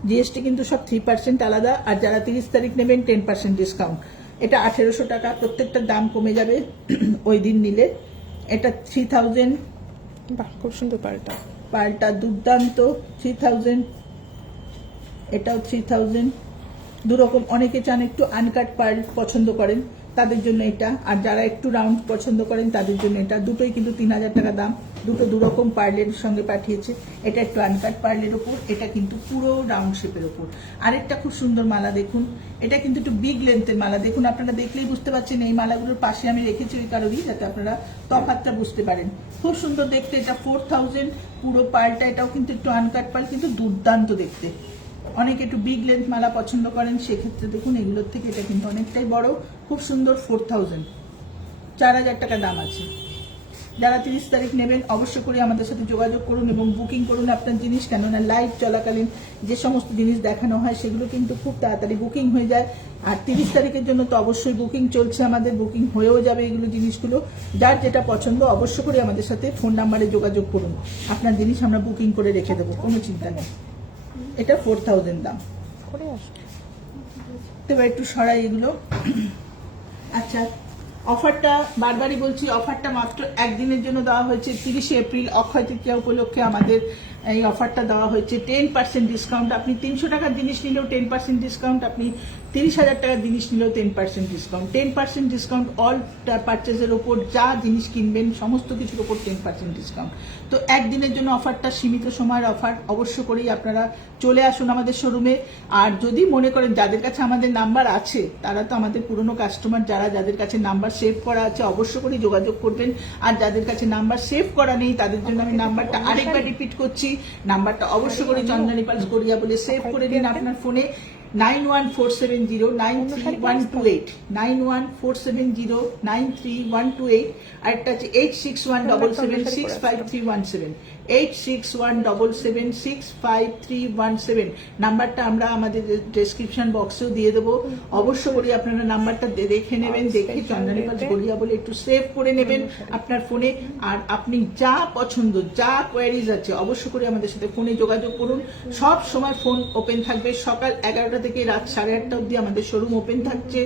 জিএসটি কিন্তু সব 3% আলাদা। আর যারা 30 তারিখ নেবেন 10% ডিসকাউন্ট। এটা 1800 টাকা, প্রত্যেকটার দাম কমে যাবে ওই দিন নিলে। এটা 3000, বাহ খুব সুন্দর পাল্টা, পাল্টা দুর্দান্ত, 3000। এটাও 3000। দুরকম, অনেকে চান একটু আনকাট পার্ল পছন্দ করেন তাদের জন্য এটা, আর যারা একটু রাউন্ড পছন্দ করেন তাদের জন্য এটা। দুটোই কিন্তু 3000 টাকা দাম। দুটো দুরকম পার্লের সঙ্গে পাঠিয়েছে। এটা একটু আনকাট পার্লের ওপর, এটা কিন্তু পুরো রাউন্ড শেপের ওপর। আরেকটা খুব সুন্দর মালা দেখুন, এটা কিন্তু একটু বিগ লেন্থের মালা। দেখুন আপনারা দেখলেই বুঝতে পারছেন, এই মালাগুলোর পাশে আমি রেখেছি ওই কারণেই, যাতে আপনারা তফাৎটা বুঝতে পারেন। খুব সুন্দর দেখতে, এটা 4000 পুরো পার্লটা। এটাও কিন্তু একটু আনকাট পার্ল, কিন্তু দুর্দান্ত দেখতে। অনেকে একটু বিগ লেন্থ মালা পছন্দ করেন, সেক্ষেত্রে দেখুন এগুলোর থেকে এটা কিন্তু অনেকটাই বড়, খুব সুন্দর। 4000, 4000 টাকা দাম আছে। যারা 30 তারিখ নেবেন অবশ্য করে আমাদের সাথে যোগাযোগ করুন এবং বুকিং করুন আপনার জিনিস, কেননা লাইভ চলাকালীন যে সমস্ত জিনিস দেখানো হয় সেগুলো কিন্তু খুব তাড়াতাড়ি বুকিং হয়ে যায়। আর 30 তারিখের জন্য তো অবশ্যই বুকিং চলছে, আমাদের বুকিং হয়েও যাবে এগুলো জিনিসগুলো। যার যেটা পছন্দ অবশ্য করে আমাদের সাথে ফোন নাম্বারে যোগাযোগ করুন, আপনার জিনিস আমরা বুকিং করে রেখে দেবো, কোনো চিন্তা নেই। এটা 4000 দাম। করে আসো। এবার একটু সরাই এগুলো। আচ্ছা, অফারটা বারবারই বলছি, অফারটা মাত্র একদিনের জন্য দেওয়া হয়েছে। 30শে এপ্রিল অক্ষয় তৃতীয়া উপলক্ষে আমাদের এই অফারটা দেওয়া হয়েছে। 10% ডিসকাউন্ট। আপনি 300 টাকার জিনিস নিলেও 10% ডিসকাউন্ট। আপনি 30,000 টাকার জিনিস নিলেও 10% ডিসকাউন্ট, 10% ডিসকাউন্ট অল পারচেজের ওপর, যা জিনিস কিনবেন সমস্ত কিছুর ওপর 10% ডিসকাউন্ট। তো একদিনের জন্য অফারটা সীমিত সময়ের অফার, অবশ্য করেই আপনারা চলে আসুন আমাদের শোরুমে। আর যদি মনে করেন যাদের কাছে আমাদের নাম্বার আছে তারা তো আমাদের পুরনো কাস্টমার, যাদের কাছে নাম্বার সেভ করা আছে অবশ্য করেই যোগাযোগ করবেন। আর যাদের কাছে নাম্বার সেভ করা নেই তাদের জন্য আমি নাম্বারটা আরেকবার রিপিট করছি, নাম্বারটা অবশ্য করে চন্দনা পালস গড়িয়া বলে সেভ করে নিন আপনার ফোনে। 9147093128, 9147093128, আরেকটা আছে 8617765317, 8617765317। নাম্বারটা আমরা আমাদের ডেসক্রিপশন বক্সেও দিয়ে দেবো, অবশ্য করে আপনারা নাম্বারটা দেখে নেবেন, দেখে চন্দনা পালস গড়িয়া বলে একটু সেভ করে নেবেন আপনার ফোনে। আর আপনি যা পছন্দ, যা কোয়ারিজ আছে অবশ্য করে আমাদের সাথে ফোনে যোগাযোগ করুন। সব সময় ফোন ওপেন থাকবে, সকাল 11টা থেকে রাত 8:30 অবধি আমাদের শোরুম ওপেন থাকছে,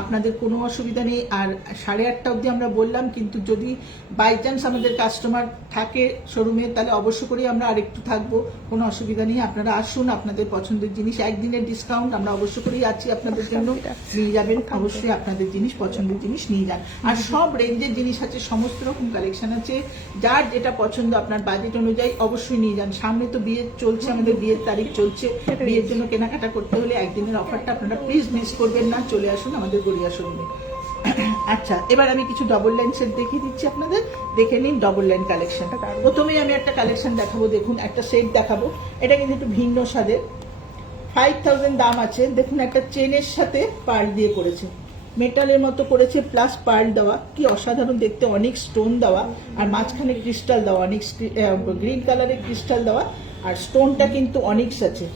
আপনাদের কোনো অসুবিধা নেই। আর 8:30 অবধি আমরা বললাম, কিন্তু যদি বাই চান্স আমাদের কাস্টমার থাকে শোরুমে তাহলে অবশ্য করেই আমরা আরেকটু থাকবো, কোনো অসুবিধা নেই। আপনারা আসুন, আপনাদের পছন্দের জিনিস, একদিনের ডিসকাউন্ট আমরা অবশ্য করেই আছি আপনাদের জন্য, নিয়ে যাবেন অবশ্যই, আপনাদের জিনিস, পছন্দের জিনিস নিয়ে যান। আর সব রেঞ্জের জিনিস আছে, সমস্ত রকম কালেকশন আছে, যার যেটা পছন্দ আপনার বাজেট অনুযায়ী অবশ্যই নিয়ে যান। সামনে তো বিয়ে চলছে, আমাদের বিয়ের তারিখ চলছে, বিয়ের জন্য কেনাকাটা করতে হলে একদিনের অফারটা আপনারা প্লিজ মিস করবেন না, চলে আসুন আমাদের গড়িয়া শোরুমে। আচ্ছা, এবার আমি কিছু ডবল লাইন সেট দেখিয়ে দিচ্ছি আপনাদের, দেখে নিন ডবল লাইন কালেকশন। প্রথমেই আমি একটা কালেকশন দেখাবো, দেখুন একটা সেট দেখাবো, এটা কিন্তু একটু ভিন্ন স্বাদের, 5000 দাম আছে। দেখুন একটা চেনের সাথে পার্ল দিয়ে করেছে, মেটালের মতো করেছে, প্লাস পার্ল দেওয়া, কি অসাধারণ দেখতে, অনেক স্টোন দেওয়া, আর মাঝখানে ক্রিস্টাল দেওয়া, অনেক গ্রিন কালারের ক্রিস্টাল দেওয়া, আর স্টোনটা কিন্তু অনিক্স আছে।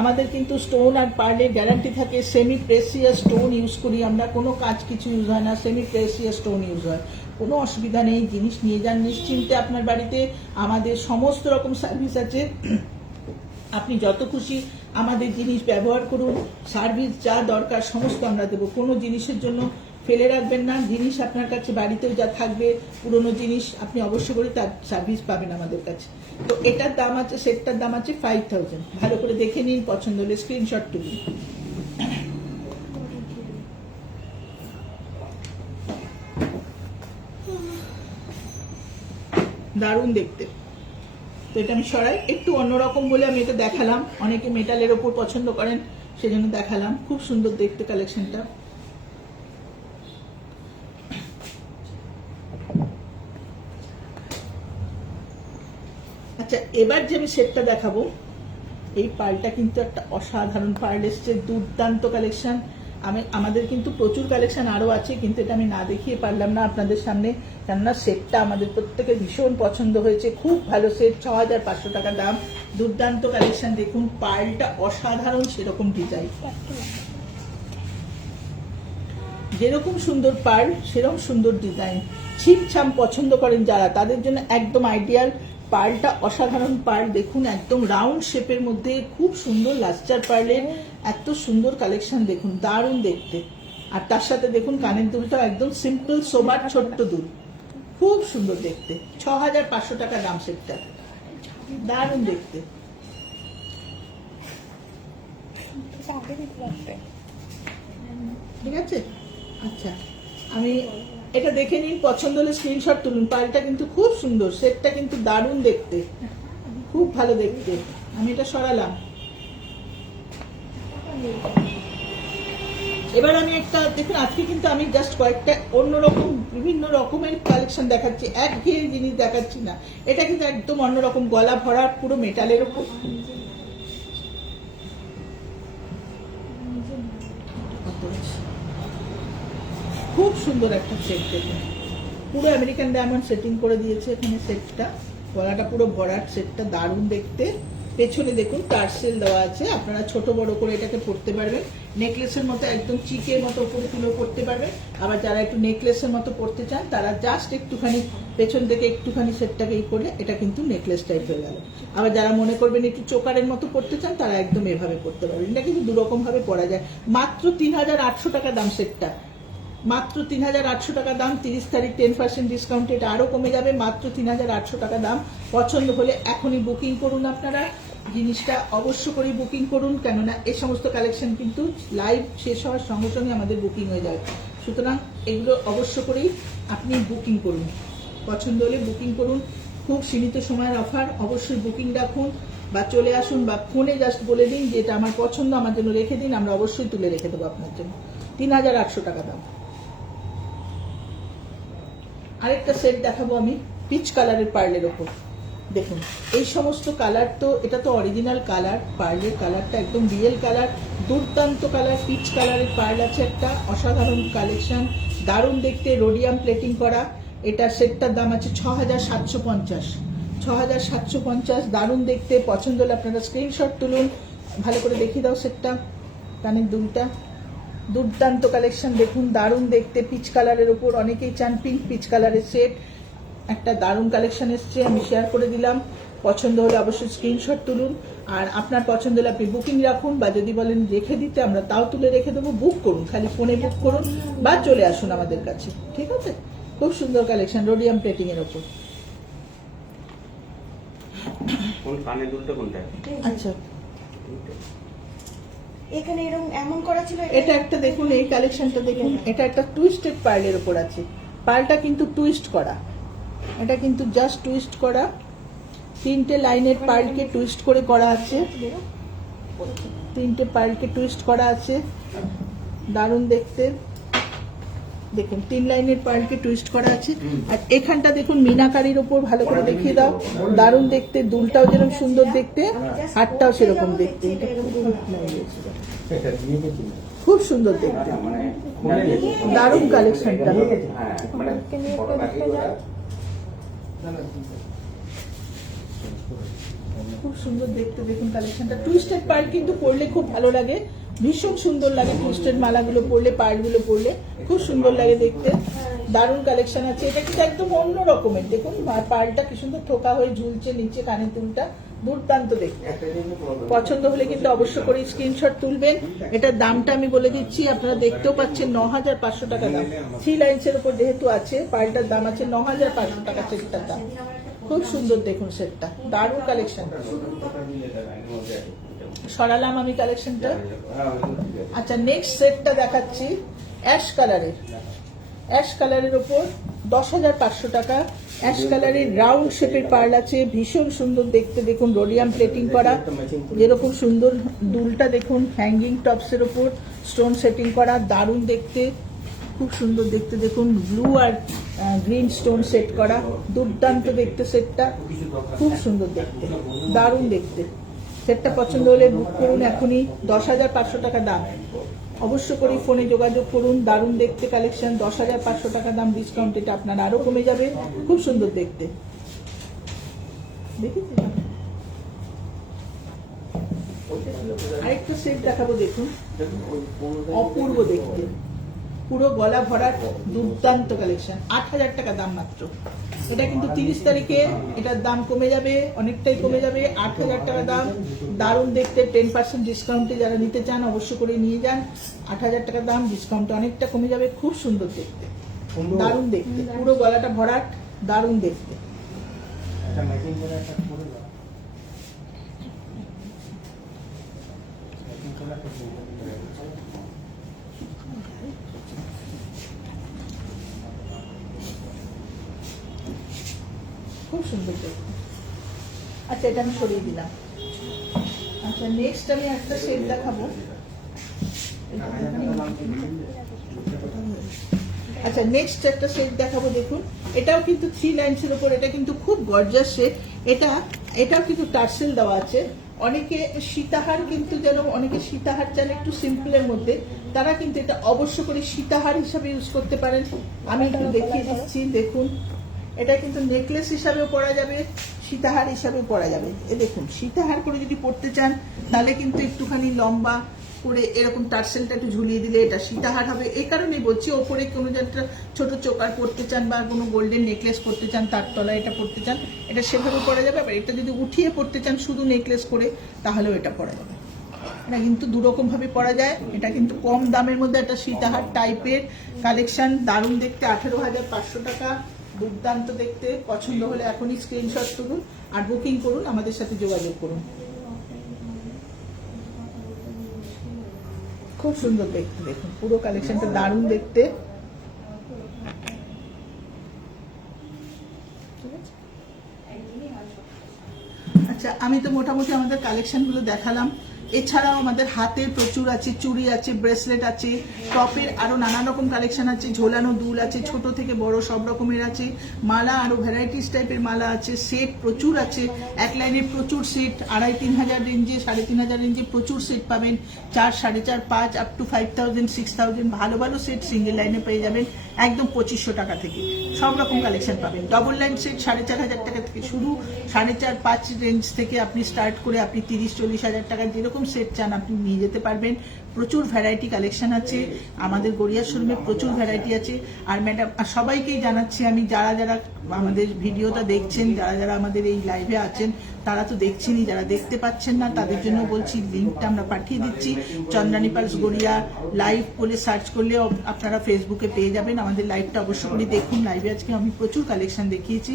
আমাদের কিন্তু স্টোন আর পার্লের গ্যারান্টি থাকে, সেমি প্রেসিয়াস স্টোন ইউজ করি আমরা, কোনো কাজ কিছু ইউজ হয় না, সেমি প্রেসিয়াস স্টোন ইউজ হয়, কোনো অসুবিধা নেই। জিনিস নিয়ে যান নিশ্চিন্তে আপনার বাড়িতে, আমাদের সমস্ত রকম সার্ভিস আছে, আপনি যত খুশি আমাদের জিনিস ব্যবহার করুন, সার্ভিস যা দরকার সমস্ত আমরা দেবো, কোনো জিনিসের জন্য ফেলে রাখবেন না। জিনিস আপনার কাছে বাড়িতেও যা থাকবে পুরনো জিনিস আপনি অবশ্য করে তার সার্ভিস পাবেন আমাদের কাছে। তো এটার দাম আছে, সেটটার দাম আছে 5000। ভালো করে দেখে নিন, পছন্দ হলে স্ক্রিনশট তুলুন। দারুণ দেখতে। তো এটা আমি সরাই, একটু অন্যরকম বলে আমি এটা দেখালাম, অনেকে মেটালের ওপর পছন্দ করেন সেজন্য দেখালাম, খুব সুন্দর দেখতে কালেকশনটা। আচ্ছা, এবার যে আমি সেটটা দেখাবো, এই পার্লটা কিন্তু একটা অসাধারণ পার্ল এসছে, দুর্দান্ত কালেকশন। আমাদের কিন্তু প্রচুর কালেকশন আরো আছে, কিন্তু এটা আমি না দেখিয়ে পারলাম না আপনাদের সামনে, কেননা সেটটা আমাদের প্রত্যেকের ভীষণ পছন্দ হয়েছে, খুব ভালো সেট, 6500 টাকা দাম, দুর্দান্ত কালেকশন। দেখুন পার্লটা অসাধারণ, সেরকম ডিজাইন, যেরকম সুন্দর পার্ল সেরকম সুন্দর ডিজাইন, ছিমছাম পছন্দ করেন যারা তাদের জন্য একদম আইডিয়াল। পার্লটা অসাধারণ পার্ল, দেখুন একদম রাউন্ড শেপের মধ্যে, খুব সুন্দর লাস্টার পার্লের, এত সুন্দর কালেকশন, দেখুন দারুণ দেখতে। আর তার সাথে দেখুন কানের দুলটা একদম সিম্পল সোবার ছোট্ট দুল, খুব সুন্দর দেখতে, 6500 টাকা দাম সেটটা, দারুণ দেখতে। ঠিক আছে, আচ্ছা আমি এটা দেখে নিন, পছন্দ হলে স্ক্রিনশট তুলুন। পার্লটা কিন্তু খুব সুন্দর, সেটটা কিন্তু দারুণ দেখতে, খুব ভালো দেখতে। আমি এটা সরালাম। এবার আমি একটা দেখুন, আজকে কিন্তু আমি জাস্ট কয়েকটা অন্যরকম বিভিন্ন রকমের কালেকশন দেখাচ্ছি, একঘেয়ে জিনিস দেখাচ্ছি না। এটা কিন্তু একদম অন্যরকম, গলা ভরা, পুরো মেটালের উপর, খুব সুন্দর একটা সেট। দেখুন পুরো আমেরিকান ডায়মন্ড সেটিং করে দিয়েছে এখানে সেটটা, গলাটা পুরো ভরাট, সেটটা দারুণ দেখতে। পেছনে দেখুন টার্সেল দেওয়া আছে, আপনারা ছোট বড় করে এটাকে পরতে পারবেন, নেকলেসের মতো একদম চিকের মতো উপরে তুলে পরতে পারবেন। আবার যারা একটু নেকলেসের মতো পরতে চান তারা জাস্ট একটুখানি পেছন থেকে একটুখানি সেটটাকে করলে এটা কিন্তু নেকলেস টাইপ হয়ে গেল। আবার যারা মনে করবেন একটু চোকারের মতো পরতে চান তারা একদম এভাবে পরতে পারবেন। এটা কিন্তু দুরকম ভাবে পরা যায়। মাত্র 3800 টাকা দাম সেটটা, মাত্র 3800 টাকা দাম। 30 তারিখ 10% ডিসকাউন্ট, এটা আরো কমে যাবে, মাত্র 3800 টাকা দাম। পছন্দ হলে এখনই বুকিং করুন আপনারা, জিনিসটা অবশ্য করে বুকিং করুন, কেননা এই সমস্ত কালেকশন কিন্তু লাইভ শেষ হওয়ার সঙ্গে সঙ্গে আমাদের বুকিং হয়ে যাবে। সুতরাং এগুলো অবশ্য করেই আপনি বুকিং করুন, পছন্দ হলে বুকিং করুন। খুব সীমিত সময়ের অফার, অবশ্যই বুকিং রাখুন বা চলে আসুন বা ফোনে জাস্ট বলে দিন যে এটা আমার পছন্দ, আমার জন্য রেখে দিন, আমরা অবশ্যই তুলে রেখে দেবো আপনার জন্য। 3800 টাকা দাম। আরেকটা সেট দেখাবো আমি পিচ কালারের পার্লের ওপর। দেখুন এই সমস্ত কালার, তো এটা তো অরিজিনাল কালার, পার্লের কালারটা একদম রিয়েল কালার, দুর্দান্ত কালার। পিচ কালারের পার্ল আছে একটা, অসাধারণ কালেকশন, দারুণ দেখতে, রোডিয়াম প্লেটিং করা। এটা সেটটার দাম আছে 6750। 6750, দারুণ দেখতে। পছন্দ হলে আপনারা স্ক্রিনশট তুলুন। ভালো করে দেখিয়ে দাও সেটটা, কানের দুলটা, দুর্দান্ত কালেকশন। দেখুন দারুণ দেখতে, পিচ কালারের উপর, অনেকেই চান পিঙ্ক পিচ কালারের সেট, একটা দারুণ কালেকশন এসছে, আমি শেয়ার করে দিলাম। পছন্দ হলে অবশ্যই স্ক্রিনশট তুলুন, আর আপনার পছন্দ হলে আপনি বুকিং রাখুন, বা যদি বলেন রেখে দিতে আমরা তাও তুলে রেখে দেবো। বুক করুন, খালি ফোনে বুক করুন বা চলে আসুন আমাদের কাছে, ঠিক আছে? খুব সুন্দর কালেকশন, রোডিয়াম প্লেটিং এর ওপর। কোন কানের দুলটা কোনটা? আচ্ছা, এখানে এরকম এমন করা ছিল, এটা একটা দেখুন, এই কালেকশনটা দেখুন, এটা একটা টুইস্টেড পার্লের ওপর আছে। পার্লটা কিন্তু টুইস্ট করা, এটা কিন্তু জাস্ট টুইস্ট করা, 3টে লাইনের পার্লকে টুইস্ট করে করা আছে, 3টে পার্লকে টুইস্ট করা আছে, দারুণ দেখতে। দেখুন 3 লাইনের পার্লকে টুইস্ট করা আছে, আর এখানটা দেখুন মিনাকারির ওপর, ভালো করে দেখিয়ে দাও, দারুণ দেখতে। দুলটাও যেরকম সুন্দর দেখতে, হাতটাও সেরকম দেখতে, খুব সুন্দর দেখতে, দারুণ কালেকশনটা। খুব সুন্দর দেখতে, দেখুন কালেকশনটা। টুইস্টেড পার্ল কিন্তু পরলে খুব ভালো লাগে, ভীষণ সুন্দর লাগে। টুইস্টেড মালাগুলো পরলে, পার্লগুলো পরলে খুব সুন্দর লাগে দেখতে, দারুণ কালেকশন আছে। এটা কিন্তু একদম অন্য রকমের, দেখুন পার্লটা কি সুন্দর থোকা হয়ে ঝুলছে নিচে, কানের দুলটা দুর্দান্ত দেখতে। পছন্দ হলে কিন্তু অবশ্য করে স্ক্রিনশট তুলবেন। এটার দামটা আমি বলে দিচ্ছি, আপনারা দেখতেও পাচ্ছেন 9500 টাকা দাম। 3 লাইন্সের উপর যেহেতু আছে, পার্লটার দাম আছে 9500 টাকা সেটটার দাম। খুব সুন্দর দেখুন সেটটা, দারুণ কালেকশন। সরালাম আমি কালেকশনটা। আচ্ছা, নেক্সট সেটটা দেখাচ্ছি অ্যাশ কালারের। অ্যাশ কালারের ওপর 10500 টাকা। অ্যাশ কালারের রাউন্ড শেপের পার্ল আছে, ভীষণ সুন্দর দেখতে। দেখুন রোডিয়াম প্লেটিং করা, যেরকম সুন্দর দুলটা দেখুন, হ্যাঙ্গিং টপসের ওপর স্টোন সেটিং করা, দারুণ দেখতে, খুব সুন্দর দেখতে। দেখুন ব্লু আর গ্রিন স্টোন সেট করা, দুর্দান্ত দেখতে সেটটা, খুব সুন্দর দেখতে, দারুণ দেখতে। সেটটা পছন্দ হলে বুক করুন এখনই, 10500 টাকা দাম। অবশ্য করে ফোনে যোগাযোগ করুন, দারুণ দেখতে কালেকশন, 10500 টাকা দাম। ডিসকাউন্ট এটা আপনার আরো কমে যাবে, খুব সুন্দর দেখতে। দেখেছি আরেকটা সেট দেখাবো, দেখুন অপূর্ব দেখতে, পুরো গলা ভরার দুর্দান্ত কালেকশন, 8000 টাকা দাম মাত্র। এটা কিন্তু 30 তারিখে এটার দাম কমে যাবে, অনেকটাই কমে যাবে, 8000 টাকা দাম। দারুণ দেখতে, 10% ডিসকাউন্টে যারা নিতে চান অবশ্য করে নিয়ে যান। 8000 টাকা দাম, ডিসকাউন্টে অনেকটা কমে যাবে, খুব সুন্দর দেখতে, দারুণ দেখতে, পুরো গলাটা ভরাট, দারুণ দেখতে। খুব সুন্দর দেখতে। আচ্ছা, এটা আমি সরিয়ে দিলাম। আচ্ছা, নেক্সট আমি একটা সেট দেখাবো। আচ্ছা, নেক্সট একটা সেট দেখাবো, দেখুন এটাও কিন্তু 3 লাইন্সের উপর, এটা কিন্তু খুব গর্জাস সেট। এটাও কিন্তু টার্সেল দেওয়া আছে। অনেকে সীতাহার কিন্তু, যেন অনেকে সীতাহার চান একটু সিম্পলের মধ্যে, তারা কিন্তু এটা অবশ্য করে সীতাহার হিসাবে ইউজ করতে পারেন। আমি একটু দেখিয়ে দিচ্ছি, দেখুন এটা কিন্তু নেকলেস হিসাবেও পরা যাবে, সীতাহার হিসাবেও পরা যাবে। এ দেখুন, সীতাহার করে যদি পরতে চান তাহলে কিন্তু একটুখানি লম্বা করে এরকম টার্সেলটা একটু ঝুলিয়ে দিলে এটা সীতাহার হবে। এই কারণেই বলছি, ওপরে কোনো একটা ছোট চোকার পরতে চান বা কোনো গোল্ডেন নেকলেস পরতে চান, তার তলায় এটা পরতে চান, এটা সেভাবে পরা যাবে। আবার এটা যদি উঠিয়ে পরতে চান শুধু নেকলেস করে, তাহলেও এটা পরা যাবে। এটা কিন্তু দুরকম ভাবে পরা যায়। এটা কিন্তু কম দামের মধ্যে একটা সীতাহার টাইপের কালেকশন, দারুণ দেখতে, 18500 টাকা, দুর্দান্ত দেখতে। পছন্দ হলে এখনই স্ক্রিনশট তুলুন আর বুকিং করুন, আমাদের সাথে যোগাযোগ করুন। খুব সুন্দর দেখতে, দেখুন পুরো কালেকশনটা দারুণ দেখতে। ঠিক আছে। আচ্ছা, আমি তো মোটামুটি আমাদের কালেকশনগুলো দেখালাম। এছাড়াও আমাদের হাতের প্রচুর আছে, চুড়ি আছে, ব্রেসলেট আছে, টপের আরো নানা রকম কালেকশন আছে, ঝোলানো দুল আছে, ছোট থেকে বড় সব রকমের আছে, মালা আরো ভ্যারাইটিস টাইপের মালা আছে, সেট প্রচুর আছে, এক লাইনের প্রচুর সেট, 2500 রেঞ্জে, 3500 রেঞ্জে প্রচুর সেট পাবেন, 4, 4.5, 5 আপ টু 5000, 6000 ভালো ভালো সেট সিঙ্গেল লাইনে পেয়ে যাবেন একদম 2500 টাকা থেকে। সব রকম কালেকশন পাবেন। ডবল লাইন সেট 4500 টাকা থেকে শুরু, 4.5, 5 রেঞ্জ থেকে আপনি স্টার্ট করে আপনি 30-40 হাজার টাকার যেরকম সেট চান আপনি নিয়ে যেতে পারবেন। প্রচুর ভ্যারাইটি কালেকশন আছে আমাদের গড়িয়া শোরুমে, প্রচুর ভ্যারাইটি আছে। আর ম্যাডাম সবাইকেই জানাচ্ছি আমি, যারা যারা আমাদের ভিডিওটা দেখছেন, যারা যারা আমাদের এই লাইভে আছেন তারা তো দেখছেনই, যারা দেখতে পাচ্ছেন না তাদের জন্য বলছি লিঙ্কটা আমরা পাঠিয়ে দিচ্ছি। চন্দ্রানী পালস গড়িয়া লাইভ বলে সার্চ করলে আপনারা ফেসবুকে পেয়ে যাবেন। আমাদের লাইভটা অবশ্য করে দেখুন। লাইভে আজকে আমি প্রচুর কালেকশন দেখিয়েছি।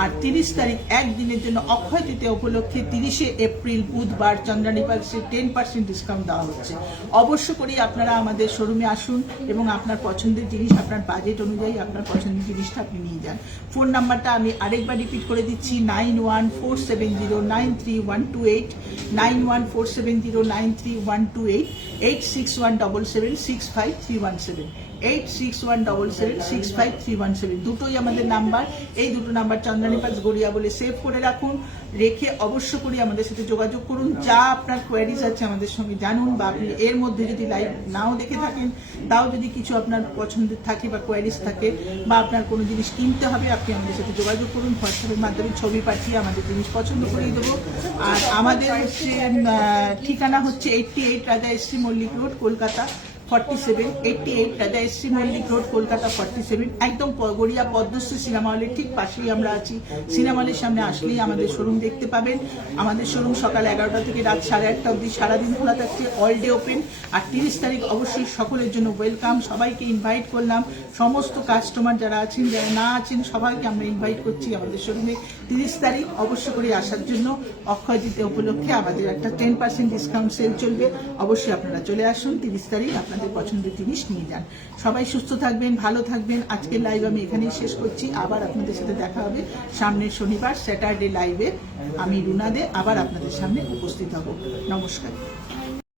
আর 30 তারিখ একদিনের জন্য অক্ষয় তৃতীয়া উপলক্ষে 30শে এপ্রিল বুধবার চন্দ্রানী পালসে 10% ডিসকাউন্ট দেওয়া হচ্ছে। অবশ্য করেই আপনারা আমাদের শোরুমে আসুন এবং আপনার পছন্দের জিনিস, আপনার বাজেট অনুযায়ী আপনার পছন্দের জিনিসটা আপনি নিয়ে যান। ফোন নাম্বারটা আমি আরেকবার রিপিট করে দিচ্ছি, 9147093128, 9147093128, 8617765317, 8617765317, দুটোই আমাদের নাম্বার। এই দুটো নাম্বার চন্দ্রানী পালস গড়িয়া বলে সেভ করে রাখুন, রেখে অবশ্য করে আমাদের সাথে যোগাযোগ করুন। যা আপনার কোয়ারিজ আছে আমাদের সঙ্গে জানুন, বা আপনি এর মধ্যে যদি লাইভ নাও দেখে থাকেন তাও যদি কিছু আপনার পছন্দের থাকে বা কোয়ারিজ থাকে বা আপনার কোনো জিনিস কিনতে হবে আপনি আমাদের সাথে যোগাযোগ করুন। হোয়াটসঅ্যাপের মাধ্যমে ছবি পাঠিয়ে আমাদের জিনিস পছন্দ করিয়ে দেবো। আর আমাদের হচ্ছে ঠিকানা হচ্ছে 88 রাজা এসসি মল্লিক রোড, কলকাতা 47, 88 রাজা এসসি মল্লিক রোড, কলকাতা 47, একদম গড়িয়া পদ্মশ্রী সিনেমা হলের ঠিক পাশেই আমরা আছি। সিনেমা হলের সামনে আসলেই আমাদের শোরুম দেখতে পাবেন। আমাদের শোরুম সকাল 11টা থেকে রাত 8:30 অবধি সারাদিন খোলা থাকছে, অল ডে ওপেন। আর 30 তারিখ অবশ্যই সকলের জন্য ওয়েলকাম। সবাইকে ইনভাইট করলাম, সমস্ত কাস্টমার যারা আছেন, যারা না আছেন সবাইকে আমরা ইনভাইট করছি আমাদের শোরুমে 30 তারিখ অবশ্য করে আসার জন্য। অক্ষয় তৃতীয়া উপলক্ষে আমাদের একটা 10% ডিসকাউন্ট সেল চলবে। অবশ্যই আপনারা চলে আসুন 30 তারিখ, আপনাদের পছন্দের জিনিস নিয়ে যান। সবাই সুস্থ থাকবেন, ভালো থাকবেন। আজকের লাইভ আমি এখানেই শেষ করছি। আবার আপনাদের সাথে দেখা হবে সামনের শনিবার স্যাটারডে লাইভে। আমি রুনা দে আবার আপনাদের সামনে উপস্থিত হব। নমস্কার।